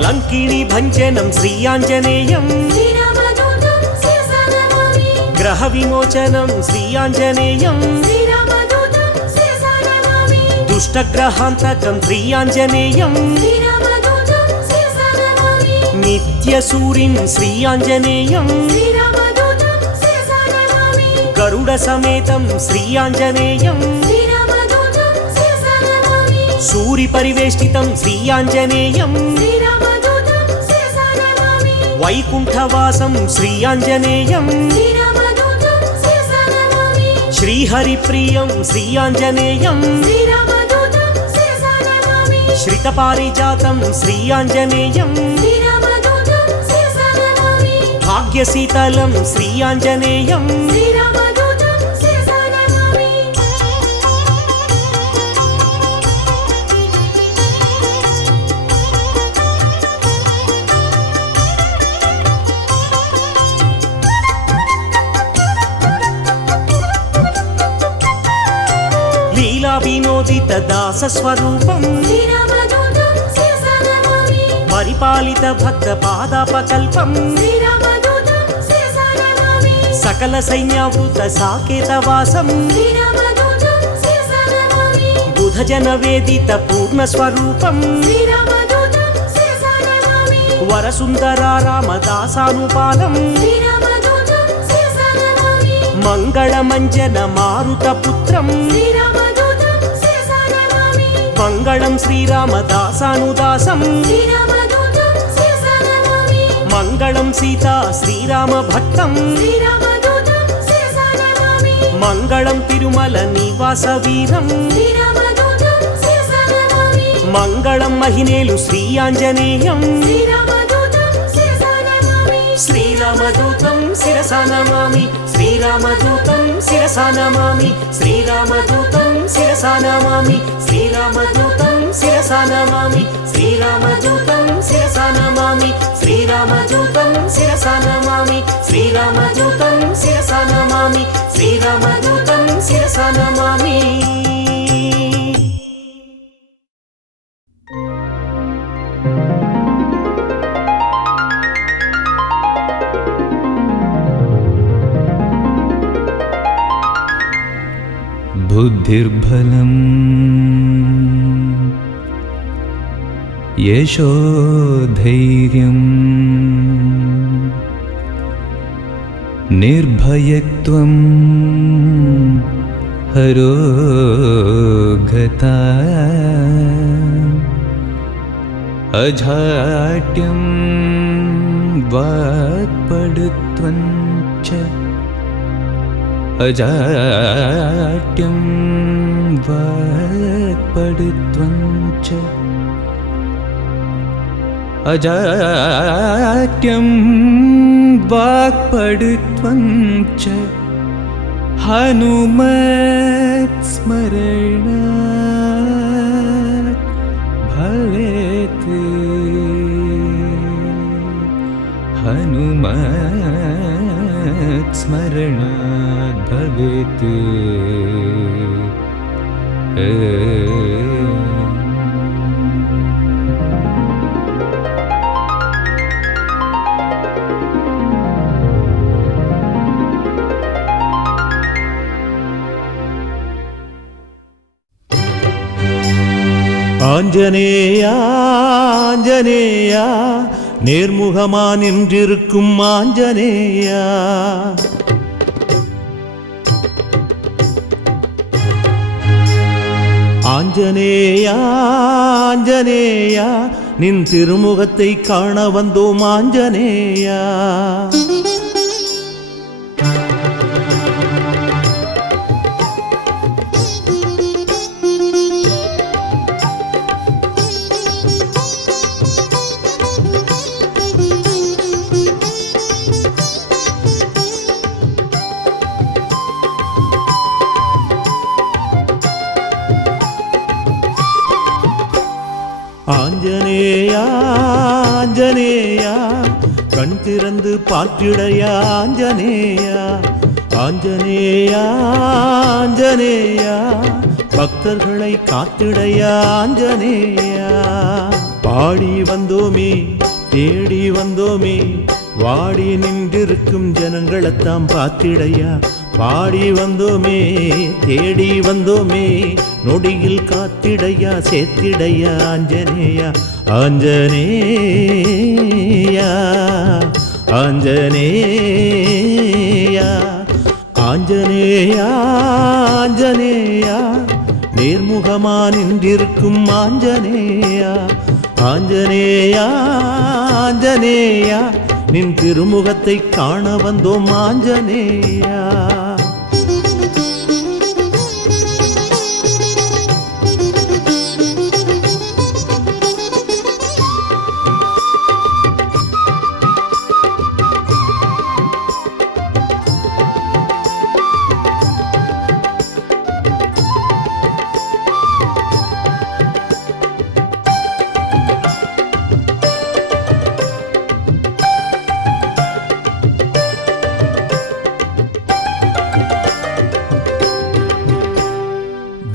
లంకిణి భంజనం శ్రీ ఆంజనేయం శ్రీరామదూతం శిరసా నమామి గ్రహ విమోచనం శ్రీ ఆంజనేయం శ్రీరామదూతం శిరసా నమామి దుష్టగ్రహాంతకం శ్రీ ఆంజనేయం శ్రీరామదూతం శిరసా నమామి నిత్య సూరిం శ్రీ ఆంజనేయం శ్రీరామదూతం శిరసా నమామి గరుడ సమేతం శ్రీ ఆంజనేయం శ్రీరామదూతం శిరసా నమామి సూరి పరివేష్టితం శ్రీ ఆంజనేయం శ్రీరామదూతం శిరసా నమామి వైకుంఠవాసం శ్రీ ఆంజనేయం శ్రీరామదూతం శిరసా నమామి శ్రీహరిప్రియం శ్రీ ఆంజనేయం శ్రీరామదూతం శిరసా నమామి శ్రితపారిజాతం శ్రీ ఆంజనేయం శ్రీరామదూతం శిరసా నమామి భాగ్యశీతలం శ్రీ ఆంజనేయం శ్రీరామదూతం శిరసా నమామి లీలా వినోదిత దాస స్వరూపం శ్రీరామదూతం శిరసా నమామి పరిపాలిత భక్త పాదాపకల్పం శ్రీరామదూతం శిరసా నమామి సకల సైన్యావృత సాకేతవాసం శ్రీరామదూతం శిరసా నమామి బుధ జన వేదిత పూర్ణ స్వరూపం శ్రీరామదూతం శిరసా నమామి వరసుందరా రామదాసానుపాలం శ్రీరామదూతం శిరసా నమామి మంగళమంజన మారుతపుత్రం శ్రీరామదూతం శిరసా నమామి మంగళం శ్రీరామదాసానుదాసం శ్రీరామదూతం శిరసా నమామి మంగళం సీతా శ్రీరామభక్తం శ్రీరామదూతం శిరసా నమామి మంగళం తిరుమల నివాస వీరం శ్రీరామదూతం శిరసా నమామి మంగళం మహినేలు శ్రీ ఆంజనేయం శ్రీరామదూతం శిరసా నమామి శ్రీరామదూతం శిరసా నమామి శ్రీరామదూతం శిరసా నమామి శ్రీరామదూతం శిరసా నమామి శ్రీరామదూతం శిరసా నమామి శ్రీరామదూతం శిరసా నమామి శ్రీరామదూతం శిరసా నమామి శ్రీరామదూతం శిరసా నమామి శ్రీరామదూతం శిరసా నమామి बुद्धिर्बलं यशोधैर्यं निर्भयत्वं हरोगता अजाड्यं वाक्पटुत्वं च अजाड्यं वाक्पटुत्वं च अजाड्यं वाक्पटुत्वं च हनुमत्स्मरणात् भवेत् हनुमत्स्मरणात् भवेत् ஆஞ்சநேயா ஆஞ்சநேயா நேர்முகமா நின்றிருக்கும் ஆஞ்சநேயா ஆஞ்சநேயா ஆஞ்சநேயா நின் திருமுகத்தை காண வந்தோம் ஆஞ்சநேயா ஆஞ்சநேயா ஆஞ்சநேயா கண் திறந்து பார்த்திடையா ஆஞ்சநேயா ஆஞ்சநேயா ஆஞ்சநேயா பக்தர்களை காத்திடையா ஆஞ்சநேயா பாடி வந்தோமே தேடி வந்தோமே வாடி நின்றிருக்கும் ஜனங்களைத்தாம் பார்த்திடையா பாடி வந்தோமே தேடி வந்தோமே நொடியில் காத்திடையா சேர்த்திடையா ஆஞ்சநேயா ஆஞ்சநேயா ஆஞ்சநேயா ஆஞ்சநேயா ஆஞ்சநேயா நேர்முகமா நின்றிருக்கும் ஆஞ்சநேயா ஆஞ்சநேயா ஆஞ்சநேயா நின் திருமுகத்தை காண வந்தோம் ஆஞ்சநேயா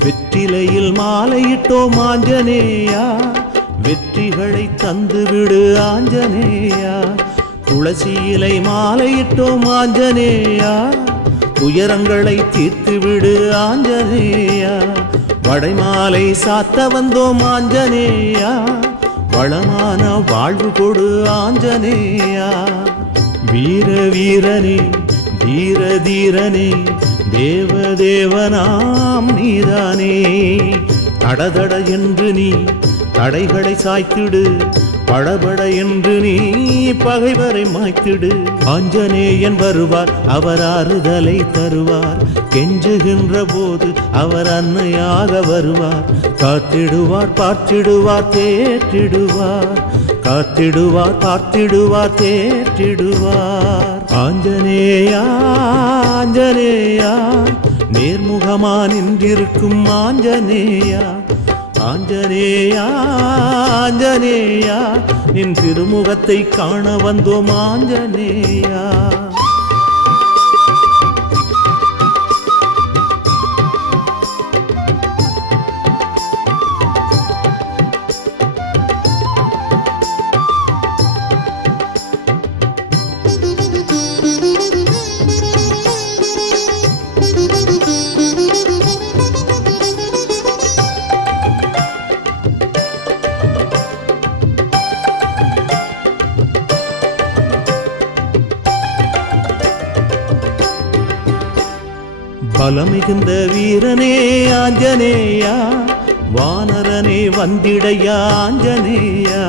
வெற்றிலையில் மாலையிட்டோம் ஆஞ்சநேயா வெற்றிகளை தந்துவிடு ஆஞ்சநேயா துளசி இலை மாலையிட்டோம் ஆஞ்சநேயா துயரங்களை தீர்த்துவிடு ஆஞ்சநேயா வடைமாலை சாத்த வந்தோம் ஆஞ்சநேயா வளமான வாழ்வு கொடு ஆஞ்சநேயா. வீர வீரனே தீர தீரனே தேவதேவனாம் நீதானே. தடதட என்று நீ தடைகளை சாய்த்திடு, படபட என்று நீ பகைவரை மாய்த்திடு. ஆஞ்சநேயன் வருவார், அவர் ஆறுதலை தருவார். கெஞ்சுகின்ற போது அவர் அன்னையாக வருவார். காத்திடுவார் பார்த்திடுவார் தேற்றிடுவார். காத்திடுவார் பார்த்திடுவார் தேற்றிடுவார். ஆஞ்சநேயா ஆஞ்சநேயா நேர்முகமா நின்றிருக்கும் ஆஞ்சநேயா. ஆஞ்சநேயா ஆஞ்சநேயா நின் திருமுகத்தை காண வந்தோம் ஆஞ்சநேயா. பலமிகுந்த வீரனே ஆஞ்சநேயா, வானரனே வந்திடையா ஆஞ்சநேயா.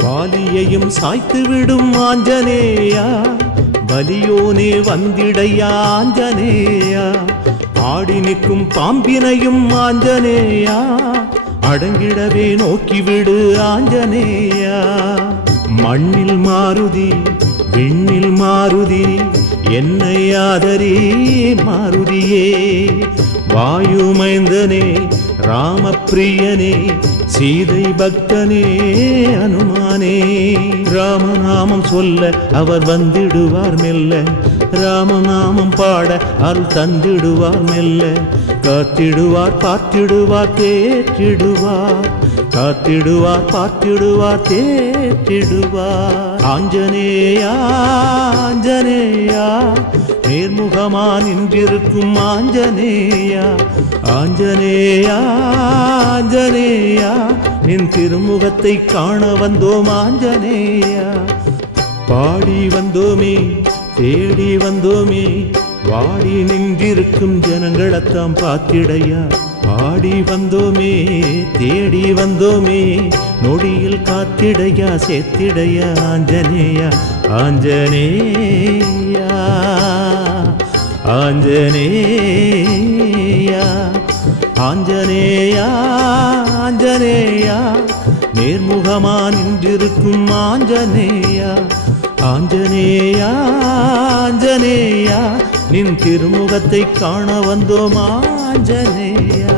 வாலியையும் சாய்த்து விடும் ஆஞ்சநேயா, பலியோனே வந்திடையா ஆஞ்சநேயா. ஆடி நிற்கும் பாம்பினையும் ஆஞ்சநேயா, அடங்கிடவே நோக்கிவிடு ஆஞ்சநேயா. மண்ணில் மாருதி விண்ணில் மாருதி என்னை ஆதரி மாருதியே. வாயுமைந்தனே ராமப்பிரியனே சீதை பக்தனே அனுமானே. ராமநாமம் சொல்ல அவர் வந்திடுவார் மெல்ல, ராமநாமம் பாட அருள் தந்திடுவார் மெல்ல. காத்திடுவார் பார்த்திடுவார் தேற்றிடுவார். காத்திடுவார் பார்த்திடுவார் தேற்றிடுவார். ஆஞ்சநேயா ஆஞ்சநேயா நேர்முகமா நின்றிருக்கும் ஆஞ்சநேயா. ஆஞ்சநேயா ஆஞ்சநேயா நின் திருமுகத்தை காண வந்தோம் ஆஞ்சநேயா. பாடி வந்தோமே தேடி வந்தோமே, வாடி நின்றிருக்கும் ஜனங்களத்தாம் பார்த்திடையா. பாடி வந்தோமே தேடி வந்தோமே, நொடியில் காத்திடையா சேர்த்திடையா ஆஞ்சநேயா. ஆஞ்சநேயா ஆஞ்சநேயா ஆஞ்சநேயா ஆஞ்சநேயா நேர்முகமா நின்றிருக்கும் ஆஞ்சநேயா. ஆஞ்சநேயா ஆஞ்சநேயா நின் திருமுகத்தை காண வந்தோம் ஆஞ்சநேயா.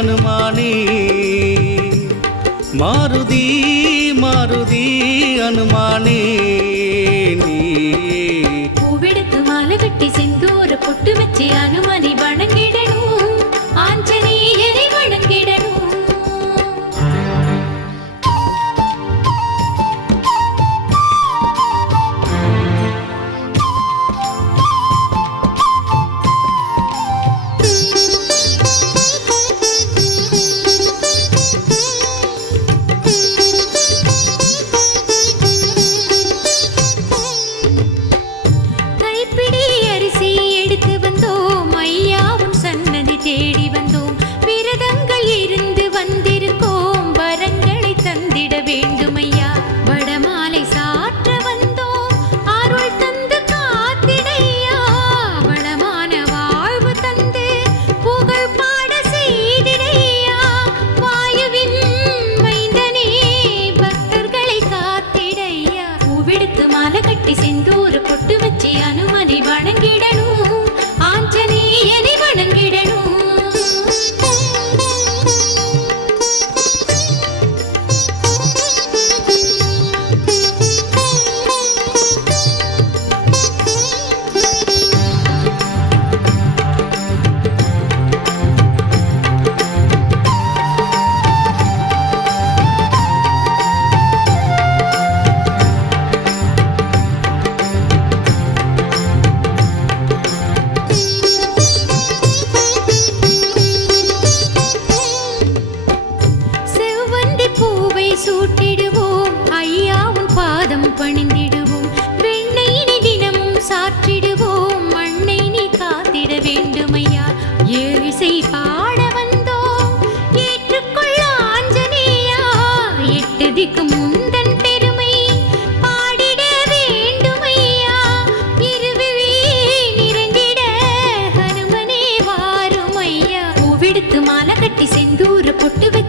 அனுமானே மாருதி மாருதி அனுமானே. நீ பூவெடுத்து மாலை கட்டி செந்தூர பொட்டு வச்சு அனுமனை வணங்கிடணும். ஆஞ்சநேயரை வணங்கிடணும். கைப்பிடி அரிசி எடுத்து வந்தோம் ஐயா.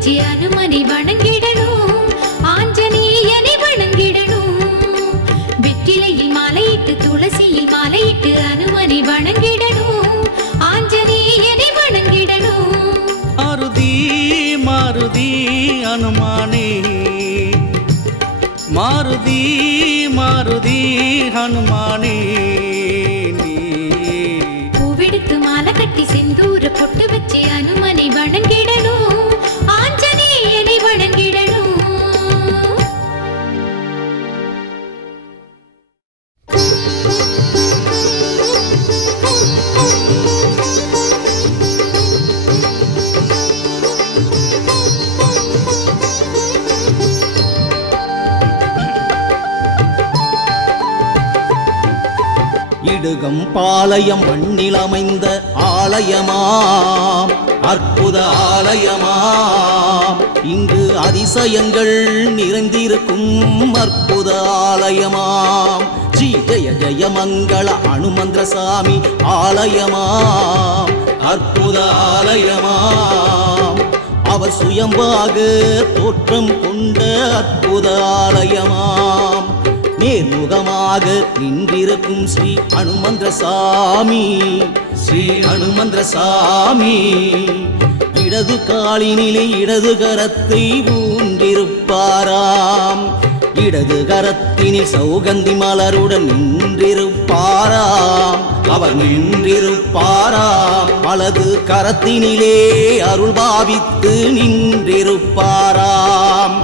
வச்சு அனுமனை வணங்கிடணும் ஆஞ்சநேயனை வணங்கிடணும் வெற்றிலையில் மாலையிட்டு துளசியில் மாலையிட்டு அனுமனை வணங்கிடணும் ஆஞ்சநேயனை வணங்கிடணும் மாருதி மாருதி அனுமானே மாருதி மாருதி ஹனுமானே பூவெடுத்து மாலை கட்டி செந்தூர பொட்டு வச்சு அனுமனை வணங்கிடணும் ஆஞ்சநேயனை வணங்கிடணும் இடுகம் பாளையம் மண்ணில் அமைந்த ஆலயமாம் அற்புத ஆலயமாம் இங்கு அதிசயங்கள் நிறைந்திருக்கும் அற்புத ஆலயமாம் ஸ்ரீ ஜெய ஜெய மங்கள அனுமந்திர சாமி ஆலயமாம் அற்புத ஆலயமாம் அவர் சுயம்பாக தோற்றம் கொண்ட அற்புத ஆலயமாம் நேர்முகமாக நின்றிருக்கும் ஸ்ரீ அனுமந்திர சாமி ஸ்ரீ அனுமந்திர சாமி இடது காலினிலே இடது கரத்தை ஊன்றிருப்பாராம் இடது கரத்தினில் சௌகந்தி மலருடன் நின்றிருப்பாராம் அவர் நின்றிருப்பாராம் வலது கரத்தினிலே அருள் பாவித்து நின்றிருப்பாராம்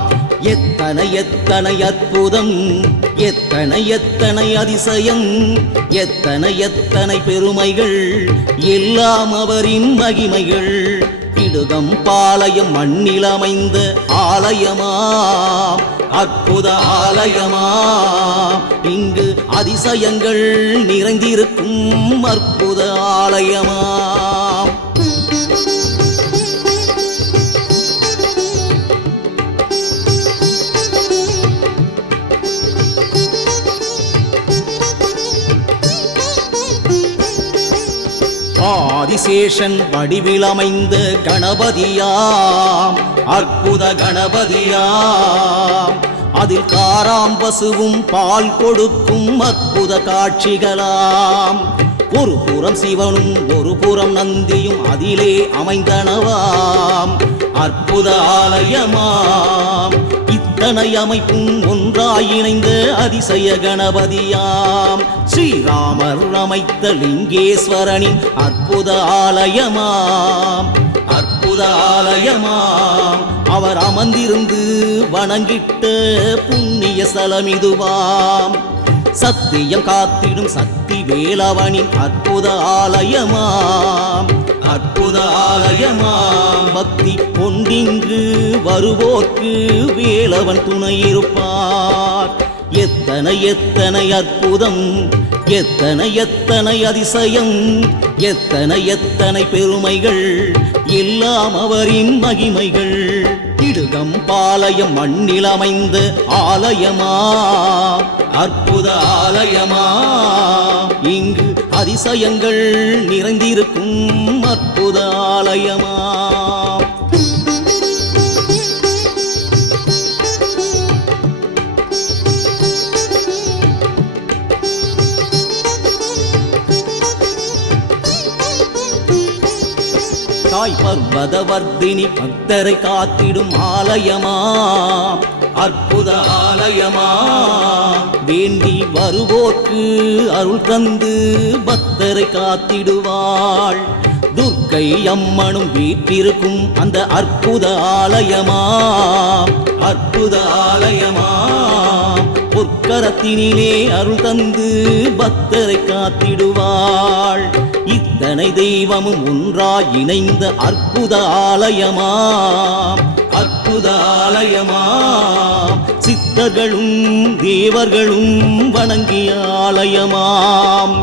எத்தனை எத்தனை அற்புதம் எத்தனை எத்தனை அதிசயம் எத்தனை எத்தனை பெருமைகள் எல்லாம் அவரின் மகிமைகள் இடுகம் பாளையம் மண்ணில் அமைந்த ஆலயமாம் அற்புத ஆலயமாம் இங்கு அதிசயங்கள் நிறைந்திருக்கும் அற்புத ஆலயமாம் ஆதிசேஷன் வடிவில் அமைந்த கணபதியாம் அற்புத கணபதியாம் அதில் காராம்பசுவும் பால் கொடுக்கும் அற்புத காட்சிகளாம் ஒரு புறம் சிவனும் ஒரு புறம் நந்தியும் அதிலே அமைந்தனவாம் அற்புத ஆலயமாம் இத்தனை அமைப்பும் ஒன்றாய் இணைந்த அதிசய கணபதியாம் ஸ்ரீராமர் அமைத்த லிங்கேஸ்வரனின் அற்புத ஆலயமாம் அற்புத ஆலயமாம் அவர் அமர்ந்திருந்து வணங்கிட்ட புண்ணிய ஸ்தலம் இதுவாம் சத்தியம் காத்திடும் சக்தி வேலவனின் அற்புத ஆலயமாம் அற்புத ஆலயமாம் பக்தி கொண்டிங்கு வருவோர்க்கு வேலவன் துணையிருப்பார் எத்தனை எத்தனை அற்புதம் எத்தனை எத்தனை அதிசயம் எத்தனை எத்தனை பெருமைகள் எல்லாம் அவரின் மகிமைகள் இடுகம் பாளையம் மண்ணில் அமைந்த ஆலயமா அற்புத ஆலயமா இங்கு அதிசயங்கள் நிறைந்திருக்கும் அற்புத ஆலயமா தாய் பர்வதவர்தினி பக்தரை காத்திடும் ஆலயமா அற்புத ஆலயமா வேண்டி வருவோர்க்கு அருள் தந்து பக்தரை காத்திடுவாள் துர்க்கை அம்மனும் வீற்றிருக்கும் அந்த அற்புத ஆலயமா அற்புத ஆலயமா பொற்கரத்தினிலே அருள் தந்து பக்தரை காத்திடுவாள் இத்தனை தெய்வமும் ஒன்றாய் இணைந்த அற்புத ஆலயமாம் அற்புத ஆலயமாம் சித்தர்களும் தேவர்களும் வணங்கிய ஆலயமாம்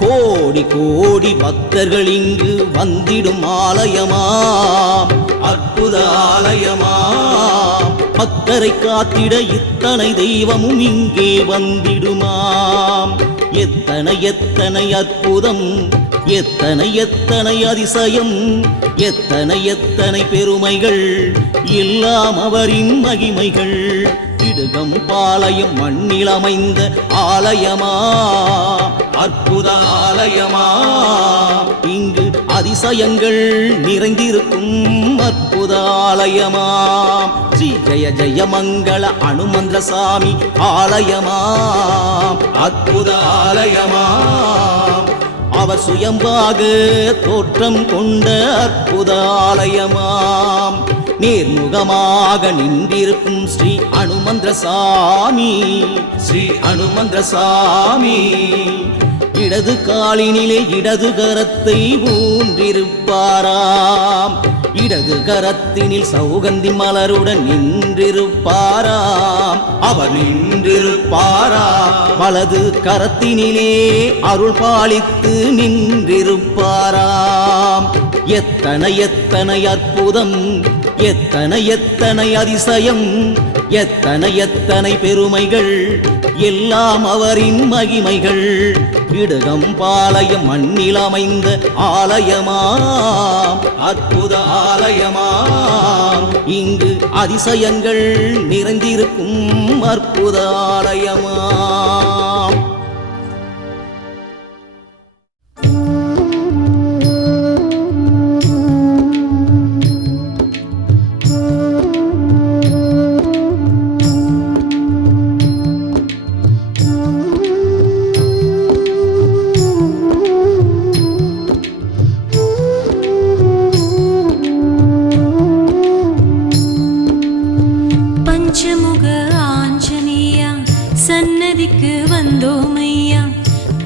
கோடி கோடி பக்தர்கள் இங்கு வந்திடும் ஆலயமாம் அற்புத ஆலயமாம் பக்தரை காத்திட இத்தனை தெய்வமும் இங்கே வந்திடுமாம் எத்தனை எத்தனை அற்புதம் எத்தனை எத்தனை அதிசயம் எத்தனை எத்தனை பெருமைகள் எல்லாம் அவரின் மகிமைகள். இடுகம் பாளையம் மண்ணில் அமைந்த ஆலயமா, அற்புத ஆலயமா, இங்கு அதிசயங்கள் நிறைந்திருக்கும் அற்புத ஆலயமா. ஸ்ரீ ஜெய ஜெய மங்கள அனுமந்திர சாமி ஆலயமா, அற்புத ஆலயமா. அவர் சுயம்பாக தோற்றம் கொண்ட அற்புத ஆலயமாம். நேர்முகமாக நின்றிருக்கும் ஸ்ரீ அனுமந்திர சாமி, ஸ்ரீ அனுமந்திர சாமி. இடது காலினிலே இடது கரத்தை ஊன்றிருப்பாராம், இடது கரத்தினில் சௌகந்தி மலருடன் நின்றிருப்பாராம், அவர் நின்றிருப்பாராம். வலது கரத்தினிலே அருள் பாலித்து நின்றிருப்பாராம். எத்தனை எத்தனை அற்புதம், எத்தனை எத்தனை அதிசயம், எத்தனை எத்தனை பெருமைகள் எல்லாம் அவரின் மகிமைகள். இடுகம் பாளையம் மண்ணில் அமைந்த ஆலயமாம், அற்புத ஆலயமாம். இங்கு அதிசயங்கள் நிறைந்திருக்கும் அற்புத ஆலயமாம்.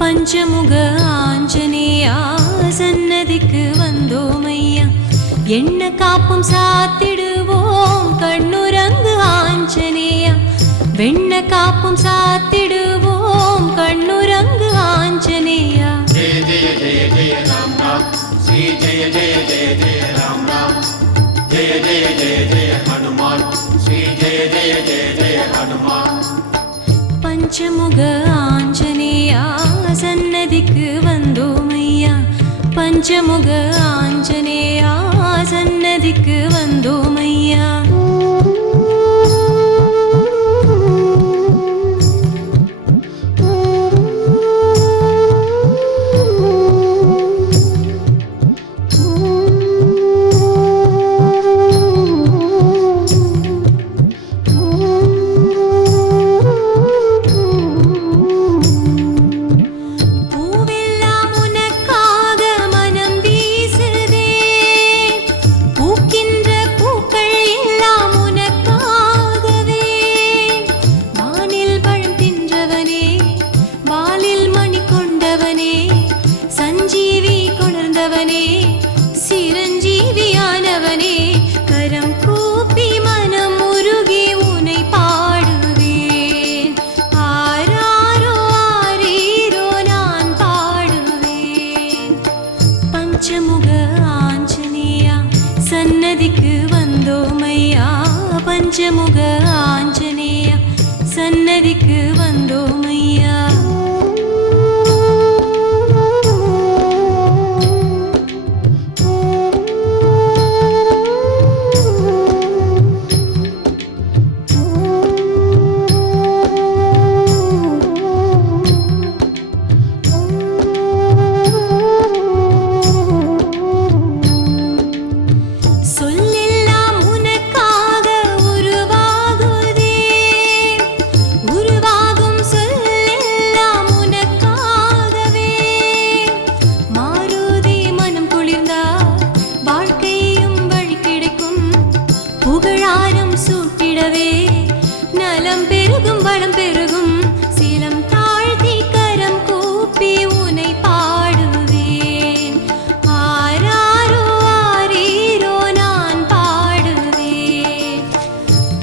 பஞ்சமுக ஆஞ்சநேயா சன்னதிக்கு வந்தோமையா. எண்ண காப்பும் சாத்திடுவோம் கண்ணுரங்கு ஆஞ்சநேயா. வெண்ண காப்பும் சாத்திடுவோம் கண்ணுரங்கு ஆஞ்சநேயா. ஜெய ஜெய ஜெய ஜெய ராம் ராம், ஸ்ரீ ஜெய ஜெய ஜெய ஜெய ராம் ராம். ஜெய ஜெய ஜெய ஜெய ஹனுமான், ஸ்ரீ ஜெய ஜெய ஜெய ஜெய ஹனுமான். பஞ்சமுக ஆஞ்சநேயா சன்னதிக்கு வந்தோமையா. பஞ்சமுக ஆஞ்சநேயா சன்னதிக்கு வந்தோமையா. பஞ்சமுக ஆஞ்சநேயா சன்னதிக்கு வந்தோமையா. புகழாரம் சூட்டிடவே நலம் பெருகும் வளம் பெருகும். சீலம் தாழ்த்தி கரம் கூப்பி உனை பாடுவேன். ஆராரோ ஆரீரோ நான் பாடுவேன்.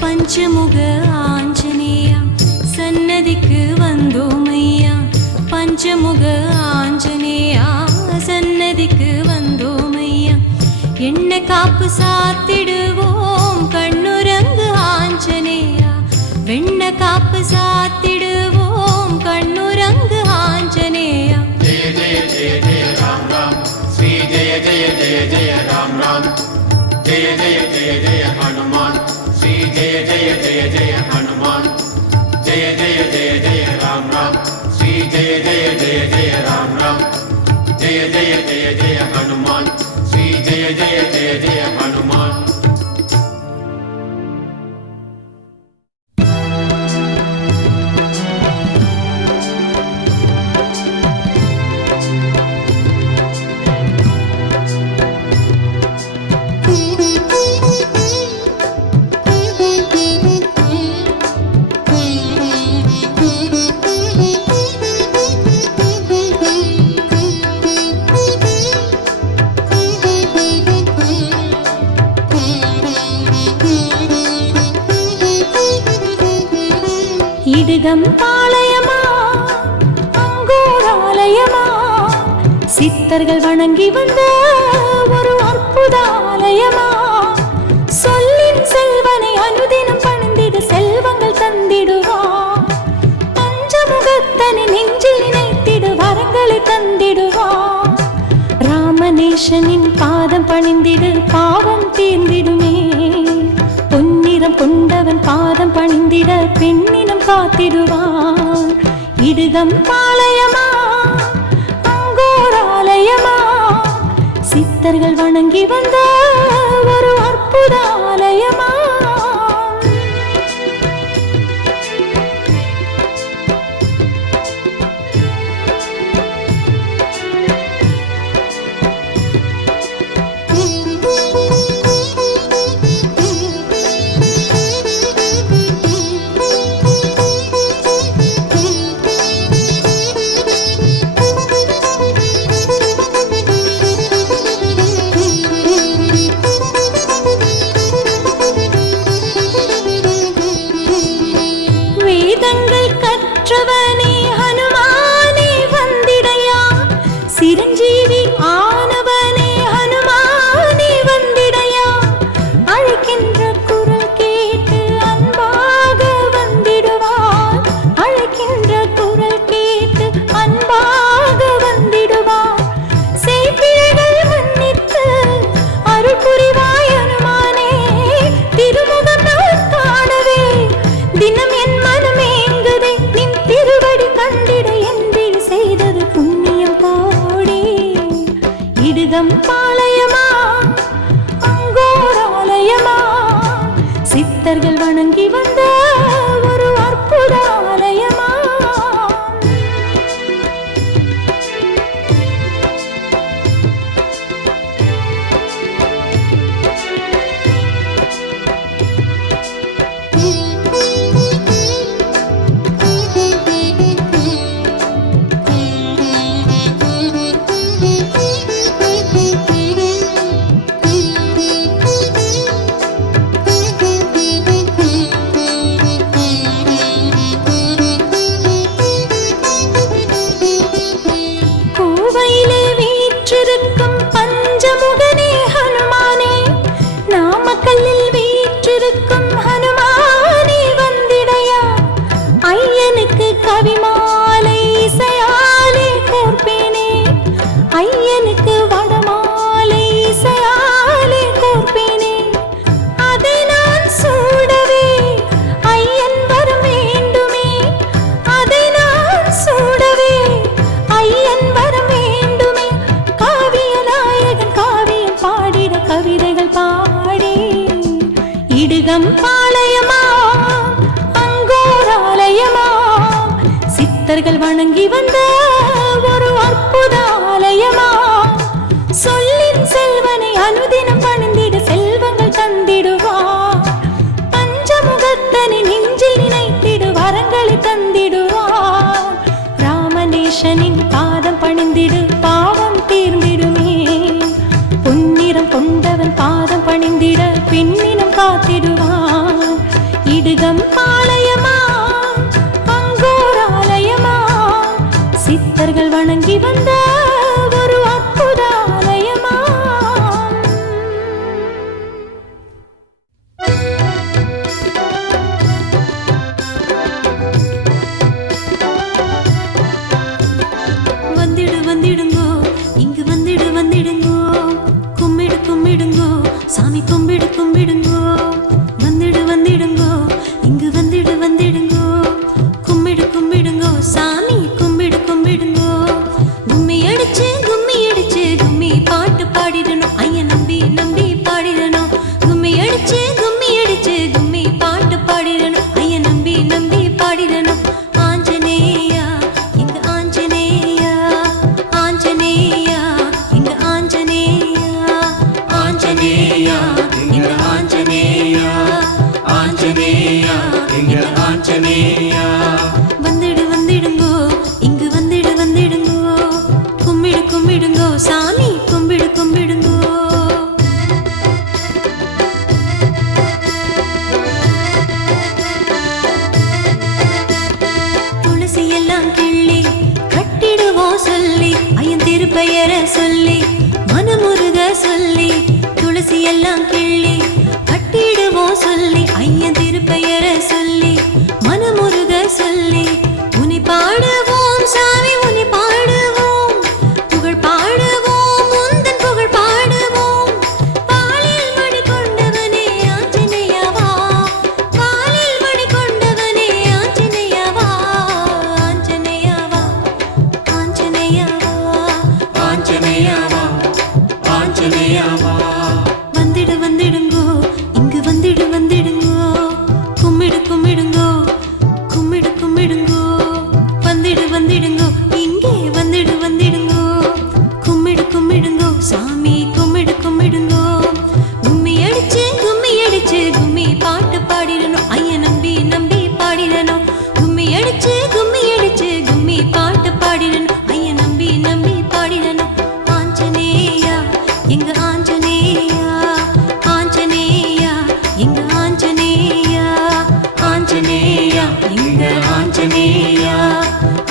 பஞ்சமுக ஆஞ்சநேயா சன்னதிக்கு வந்தோமையா. பஞ்சமுக ஆஞ்சநேயா சன்னதிக்கு வந்தோமையா. எண்ண காப்பு சாத்திடுவோம் கண்ணுரங்கு ஆஞ்சநேயா. வெண்ண காப்பு சாத்திடுவோம் கண்ணுரங்கு ஆஞ்சநேயா. ஜெய ஜெய ஜெய ஜெய ராம் ராம், ஸ்ரீ ஜெய ஜெய ஜெய ஜெய ராம் ராம். जय जय जय हनुमान श्री जय जय जय जय हनुमान जय जय जय जय राम राम श्री जय जय जय जय राम राम जय जय जय जय हनुमान श्री जय जय जय जय हनुमान இடுகம் பாளையமா அங்கோராலயமா சித்தர்கள் வணங்கி வந்த ஒரு அற்புத ஆலயமா சொல்லின் செல்வனை அனுதினம் பணிந்திடு செல்வங்கள் தந்திடுவா பஞ்சமுகத்தனை நெஞ்சில் நினைத்திடு வரங்களை தந்திடுவா ராமநேசனின் பாதம் பணிந்திடு பாவம் தீர்ந்திடுமே பொன்னிறம் கொண்டவன் பாதம் பணிந்திட பெண்ணினம் காத்திடுவான் இடுகம் பாளையமா அங்கோராலயமா சித்தர்கள் வணங்கி வந்த ஒரு அற்புத ஆலயமா சித்தர்கள் வணங்கி வந்த ஒரு அற்புத ஆலயமா பாளையமா அங்கோராலயமா சித்தர்கள் வணங்கி வந்த ஒரு அற்புத ஆலயமா சொல்லின் செல்வனை அனுதினம் பணிந்திட செல்வங்கள் தந்திடுவா பஞ்சமுகத்தனை நெஞ்சில் நினைத்திடு வரங்களை தந்திடுவா ராமநேசனின் பாதம் பணிந்திடு பாவம் தீர்ந்திடுமே பொன்னிறம் கொண்டவன் பாதம் பணிந்திட பெண்ணினம் காத்திடுவான் இடுகம் பாளையமா அங்கோராலயமா சித்தர்கள் வணங்கி வந்த ஒரு அற்புத ஆலயமா வந்திடு வந்திடுங்கோ இங்கு வந்திடு வந்திடுங்கோ கும்பிடு கும்பிடுங்கோ சாமி கும்பிடு எல்லாம் கிள்ளி கட்டிடுவோம் சொல்லி ஐயன் திருப்பெயரை சொல்லி மனமுருக சொல்லி உனி பாடுவோம் சாமி உனி பாடுவோம் புகழ் பாடுவோம் உந்தன் புகழ் பாடுவோம் பாலில் மணி கொண்டவனே ஆஞ்சநேயவா பாலில் மணி கொண்டவனே ஆஞ்சநேயவா ஆஞ்சநேயவா ஆஞ்சநேயவா ஆஞ்சநேயவா ஆஞ்சநேயவா வந்துடுங்கோ இங்கு வந்துடுங்கோ கும்பிடு கும்பிடுங்கோ கும்பிடு கும்பிடுங்கோ வந்துடுங்கோ இங்கே வந்துடுங்கோ கும்பிடு கும்பிடுங்கோ சாமி கும்பிடு கும்பிடுங்கோ கும்மி அடிச்சு கும்மி பாட்டு பாடிடணும் ஐயன் நம்பி நம்பி பாடிடணும் கும்மி அடிச்சு கும்மி பாட்டு பாடிடணும் ஐயன் நம்பி நம்பி பாடிடணும் ஆஞ்சநேயா எங்க ஆஞ்சநேயா ஆஞ்சநேயா எங்க ஆஞ்சநேயா ஆஞ்சநேயா எங்க ஆஞ்சநேயா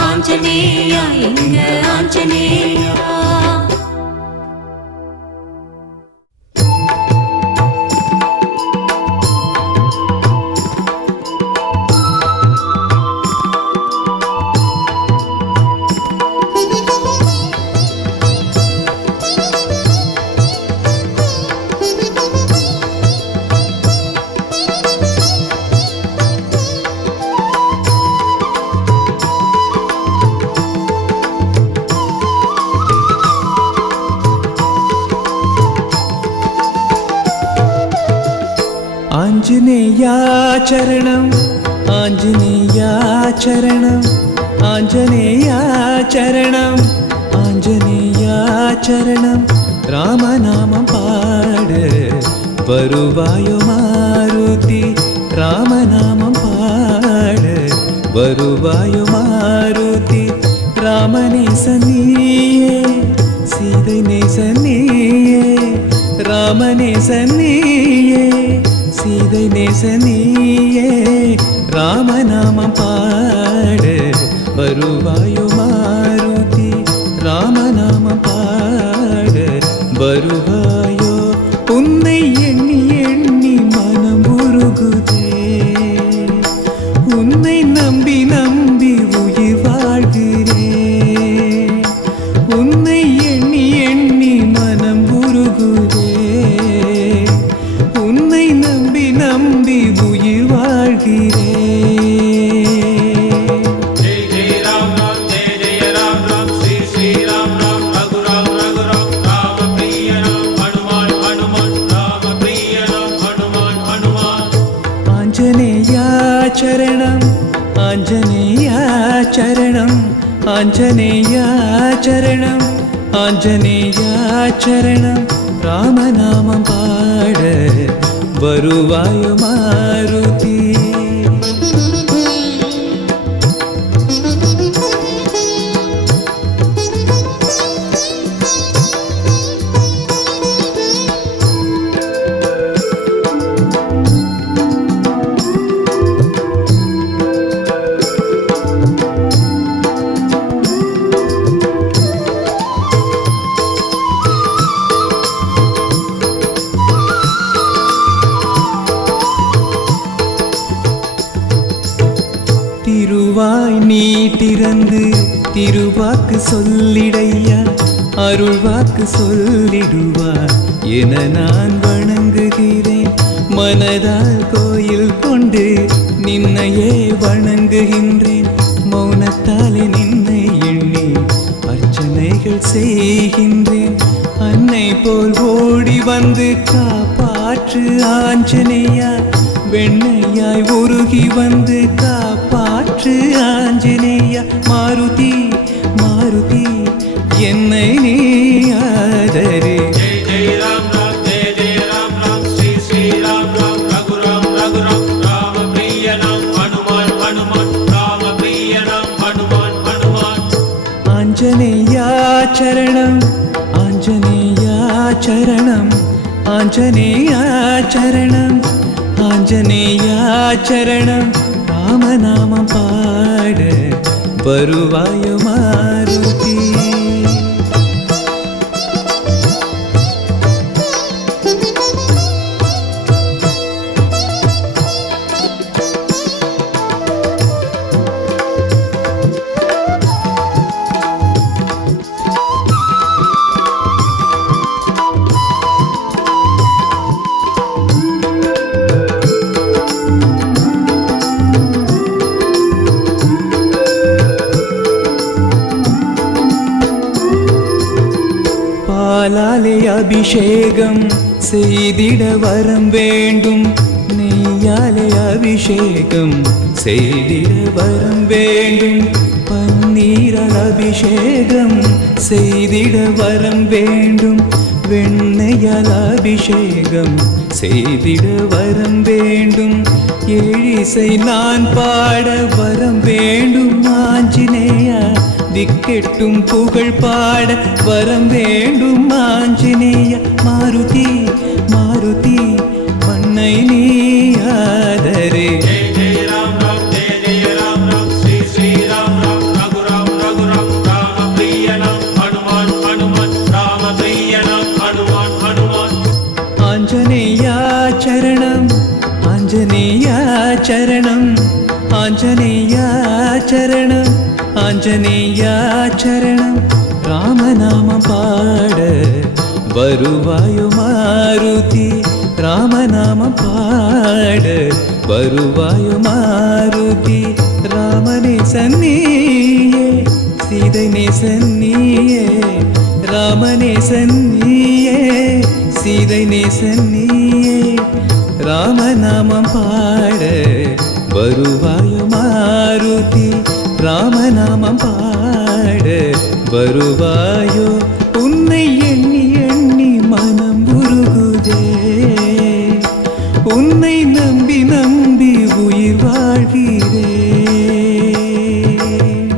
ஆஞ்சநேயா எங்க ஆஞ்சநேயா ஆஞ்சநேயாச்சரணம் ஆஞ்சநேயாச்சரணம் ஆஞ்சநேயாச்சரணம் ஆஞ்சநேயாச்சரணம் ராமநாமம் பாட வருவாயோ மாருதி ராமநாமம் பாட வருவாயோ மாருதி ராமநேசனியே சீதை நேசனியே ராமநேசனியே சீதை நேசனியே ராமநாமம் பாட வருவாயோ மாருதி ராமநாமம் பாட வருவாயோ உன்னை எண்ணி எண்ணி மனம் உருகுதே உன்னை நம்பி நம்பி உயிர் வாழ்கிறேன் உன்னை எண்ணி எண்ணி மனம் உருகுதே உன்னை நம்பி நம்பி உயிர் வாழ்கிறேன் जय जय राम राम जय जय राम राम श्री श्री राम राम रघुराम रघुराम राम प्रिय राम हनुमान हनुमान राम प्रिय राम हनुमान हनुमान ஆஞ்சநேயாச்சரணம் ஆஞ்சநேயாச்சரணம் ஆஞ்சநேயாச்சரணம் ஆஞ்சநேயாச்சரணம் ராமநாமம் பாட வருவாயோ மாருதி திருவாய் நீ திறந்து திருவாக்கு சொல்லிடையா அருள்வாக்கு சொல்லிடுவார் என நான் வணங்குகிறேன் மனதால் கோயில் கொண்டு நின்னையே வணங்குகின்றேன் மௌனத்தாலே நின்னை எண்ணி அர்ச்சனைகள் செய்கின்றேன் அன்னை போல் ஓடி வந்து காப்பாற்று ஆஞ்சநேயா வெண்ணையாய் உருகி வந்து காப்பாற்று ஆஞ்சநேயா மாருதி மாருதி என்னை நீ ஆதரே जय जय राम राम जय जय राम राम श्री श्री राम राम रघुराम रघुराम राम प्रिय राम हनुमान हनुमान राम प्रिय राम हनुमान हनुमान ஆஞ்சநேயாச்சரணம் ஆஞ்சநேயாச்சரணம் ஆஞ்சநேயாச்சரணம் ஆஞ்சநேயாச்சரணம் ராமநாமம் பாட வருவாயோ மாருதி அபிஷேகம் செய்திட வரம் வேண்டும், நெய்யாலே அபிஷேகம் செய்திட வரம் வேண்டும், பன்னீரால் அபிஷேகம் செய்திட வரம் வேண்டும், வெண்ணையால் அபிஷேகம் செய்திட வரம் வேண்டும், ஏழிசை நான் பாட வரம் வேண்டும் ஆஞ்சநேயா, திக்கெட்டும் புகழ் பாட வரம் வேண்டும் ஆஞ்சநேயா, மாருதி மாருதி மன்னை நீ ஆதரே. जय जय राम राम जय जय राम राम श्री श्री राम राम रघुराम रघुराम राम प्रिय नाम हनुमान हनुमान राम प्रिय नाम हनुमान हनुमान. ஆஞ்சநேயா சரணம் ஆஞ்சநேயா சரணம் ஆஞ்சநேயா சரணம் ஆஞ்சநேயா சரணம், ராமநாமம் பாட வருவாயோ மாருதி, ராமநாமம் பாட வருவாயோ மாருதி, ராமனே சன்னியே சீதை நேசன்னியே, ராமனே சன்னியே சீதை நேசன்னியே, ராமநாமம் பாட வருவாயோ மாருதி, ராமநாமம் பாட வருவாயோ, உன்னை எண்ணி எண்ணி மனம் உருகுதே, உன்னை நம்பி நம்பி உயிர் வாழ்கிறேன்.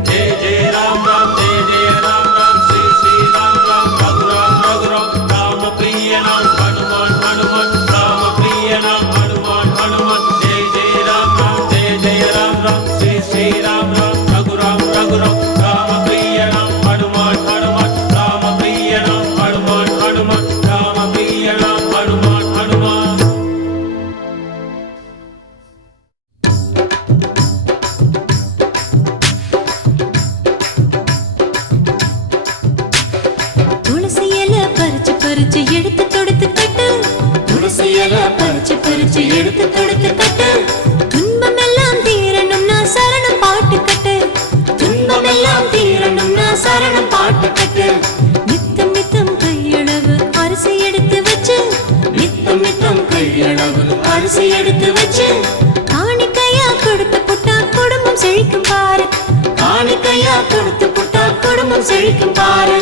जय जय राम राम जय जय राम राम श्री श्री राम राम रघुराम रघुराम राम प्रिय नाम हनुमान हनुमान राम प्रिय नाम हनुमान हनुमान. जय जय राम राम जय जय राम राम श्री श्री राम राम रघुराम रघुराम राम प्रिय नाम हनुमान हनुमान राम प्रिय नाम हनुमान हनुमान राम प्रिय नाम हनुमान हनुमान. துளசி இலை பறிச்சு பறிச்சு எடுத்து தொடுத்து கட்டு, துளசி இலை பறிச்சு பறிச்சு எடுத்து தொடுத்து கட்டு, துன்பம் எல்லாம் தீரணும்னா சரணம் பாட்டு கட்டு, துன்பம் எல்லாம் தீரணும்னா சரணம் பாட்டு கட்டு, நித்தம் நித்தம் கையளவு அரிசி எடுத்து வச்சு, நித்தம் நித்தம் கையளவு அரிசி எடுத்து வச்சு, காணிக்கையா கொடுத்து புட்டா குடும்பம் செழிக்கும் பாரு, காணிக்கையா கொடுத்து புட்டா குடும்பம் செழிக்கும் பாரு.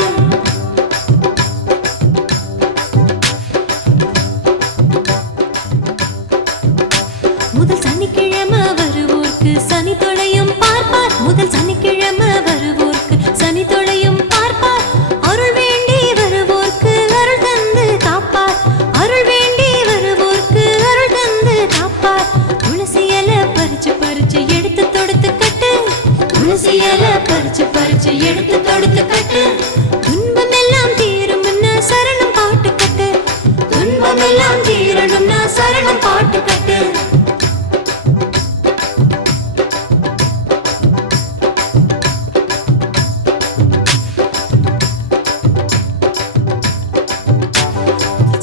முதல் சனிக்கிழமை வருவோர்க்கு சனி தொலையும் பார்ப்பார், முதல் சனிக்கிழமை வருவோர்க்கு சனி தொலையும் பார்ப்பார், அருள் வேண்டி வருவோர்க்கு அருள் தந்து காப்பார், அருள் வேண்டி வருவோர்க்கு அருள் தந்து காப்பார். துளசி இலை பறிச்சு பறிச்சு எடுத்து தொடுத்து கட்டு, துளசி இலை பறிச்சு பறிச்சு எடுத்து தொடுத்து கட்டு, துன்பம் எல்லாம் தீரும்னா சரணம் பாட்டு கட்டு, துன்பம் எல்லாம் தீரணும்னா சரணம் பாட்டு கட்டு.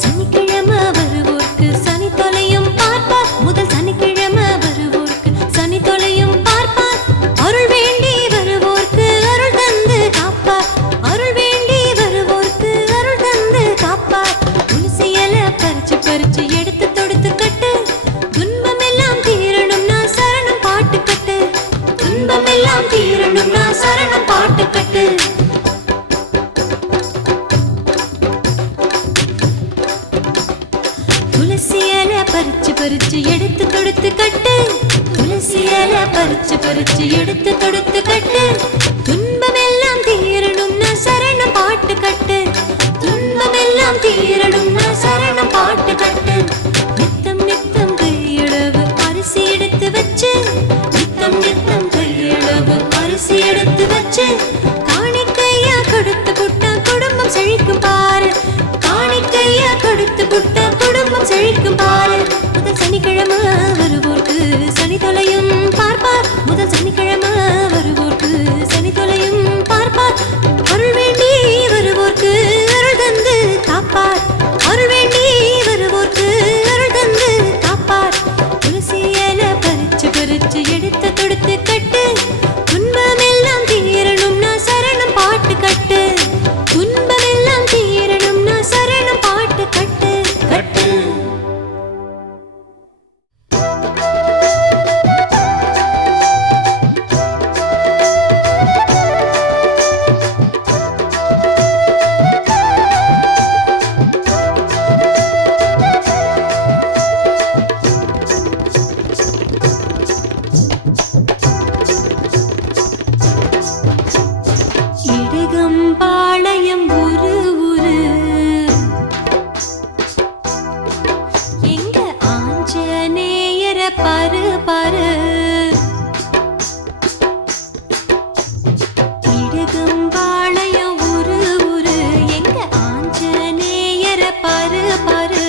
சனிக்கிழமை வருவோர்க்கு சனி தொலையும் பார்ப்பார், முதல் சனிக்கிழமை வருவோர்க்கு சனி தொலையும் பார்ப்பார், அருள் வேண்டி வருவோர்க்கு அருள் தந்து காப்பார், அருள் வேண்டி வருவோர்க்கு அருள் தந்து காப்பார். துளசி இலை பறிச்சு பறிச்சு எடுத்து தொடுத்து கட்டு, துன்பம் எல்லாம் தீரணும்னா சரணம் பாட்டு கட்டு, துன்பம் எல்லாம் தீரணும்னா சரணம் பாட்டு கட்டு. துளசி இலை பறிச்சு பறிச்சு எடுத்து தொடுத்து கட்டு, துளசி இலை பறிச்சு பறிச்சு எடுத்து தொடுத்து கட்டு, துன்பம் எல்லாம் தீரணும்னா சரணம் பாட்டு கட்டு, துன்பம் எல்லாம் தீரணும்னா சரணம் பாட்டு கட்டு. நித்தம் நித்தம் கையளவு அரிசி எடுத்து வச்சு, நித்தம் நித்தம் கையளவு அரிசி எடுத்து வச்சு, காணிக்கையா கொடுத்து புட்டா குடும்பம் செழிக்கும் பாரு, காணிக்கையா கொடுத்து புட்டா குடும்பம் செழிக்கும் பாரு. முதல் சனிக்கிழமை வருவோர்க்கு சனி தொலையும் பார்ப்பார், முதல் சனிக்கிழமை வருவோர்க்கு சனி தொலையும் பார்ப்பார், அருள் வேண்டி வருவோர்க்கு அருள் தந்து காப்பார், அருள் வேண்டி வருவோர்க்கு பாரு இடுகம்பாளையம் ஊரு ஊரு எங்க ஆஞ்சநேயர பாரு பாரு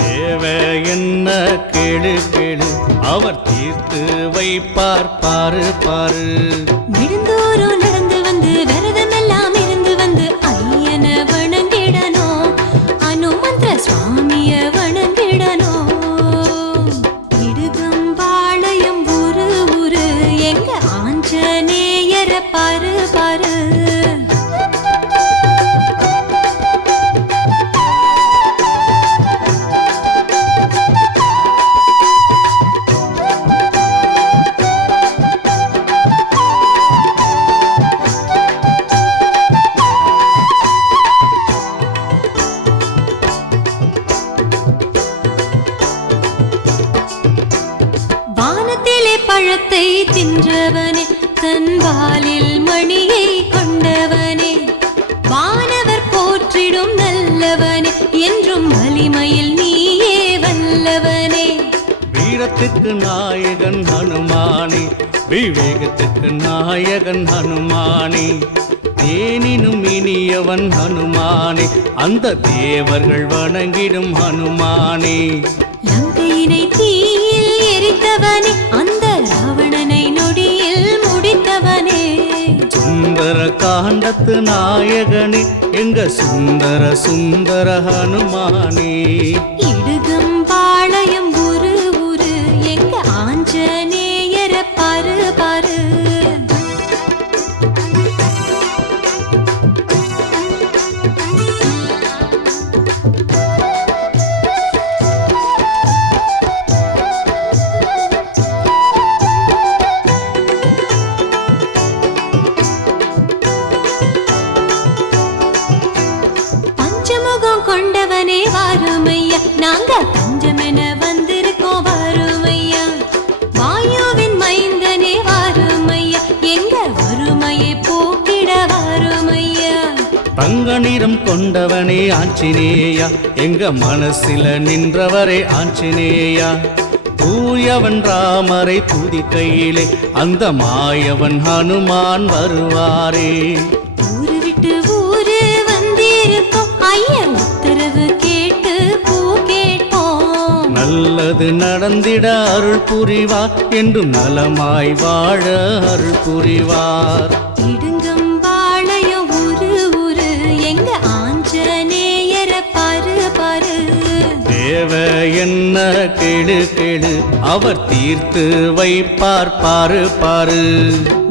தேவை என்ன கேளு கேளு அவர் தீர்த்து வைப்பார் பாரு பாரு நெடுந்தூரம் நடந்து வந்து விரதமெல்லாம் இருந்து வந்து ஐயனை வணங்கிடணும் அனுமந்திர சுவாமிய வணங்கிடணும் இடுகம்பாளையம் ஊரு ஊரு எங்க ஆஞ்சநேயர பாரு பாரு வானத்திலே பழத்தை தின்றவனே தன் வாலில் மணியை கொண்டவனே வானவர் போற்றிடும் நல்லவனே என்றும் வலிமையில் நீயே வல்லவனே வீரத்துக்கு நாயகன் ஹனுமானே விவேகத்துக்கு நாயகன் ஹனுமானே தேனினும் இனியவன் ஹனுமானே அந்த தேவர்கள் வணங்கிடும் ஹனுமானே லங்கையினை தீயில் எரித்தவனே அந்த ராவணனை நொடியில் முடித்தவனே சுந்தர காண்டத்து நாயகனே எங்க சுந்தர சுந்தர ஹனுமானே இடுகம்பாளையம் ஊரு ஊரு எங்க ஆஞ்சநேயர பாரு பாரு பஞ்சமுகம் கொண்டவனே வாருமையா நாங்க பஞ்சமென வந்திருக்கோம் வாருமையா வாயுவின் மைந்தனே வாருமையா எங்க வறுமையை போக்கிட வாருமையா தங்க நிறம் கொண்டவனே ஆஞ்சநேயா எங்க மனசில நின்றவரே ஆஞ்சநேயா தூயவன் ராமரை துதிக்கையிலே அந்த மாயவன் ஹனுமான் வருவாரே ஊரு விட்டு ஊரு வந்திருக்கோம் ஐயன் உத்தரவு கேட்டு பூ கேட்போம் நல்லது நடந்திட அருள் புரிவார் என்றும் நலமாய் வாழ அருள் புரிவார் இடுங்கம்பாளையம் ஊரு ஊரு எங்க ஆஞ்சநேயர பாரு பாரு தேவ என்ன கேளு கேளு அவர் தீர்த்து வைப்பார் பாரு பாரு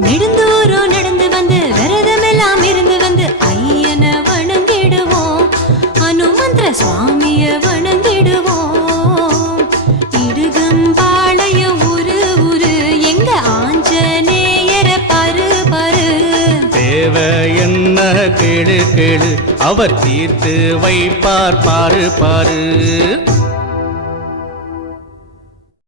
நெடுந்தூரம் நடந்து வந்து விரதமெல்லாம் இருந்து வந்து ஐயனை வணங்கிடுவோம் அனுமந்திர சுவாமிய வணங்கிடுவோம் இடுகம்பாளையம் ஊரு ஊரு எங்க ஆஞ்சநேயர பாரு பாரு தேவ என்ன கேளு கேளு அவர் தீர்த்து வைப்பார் பாரு பாரு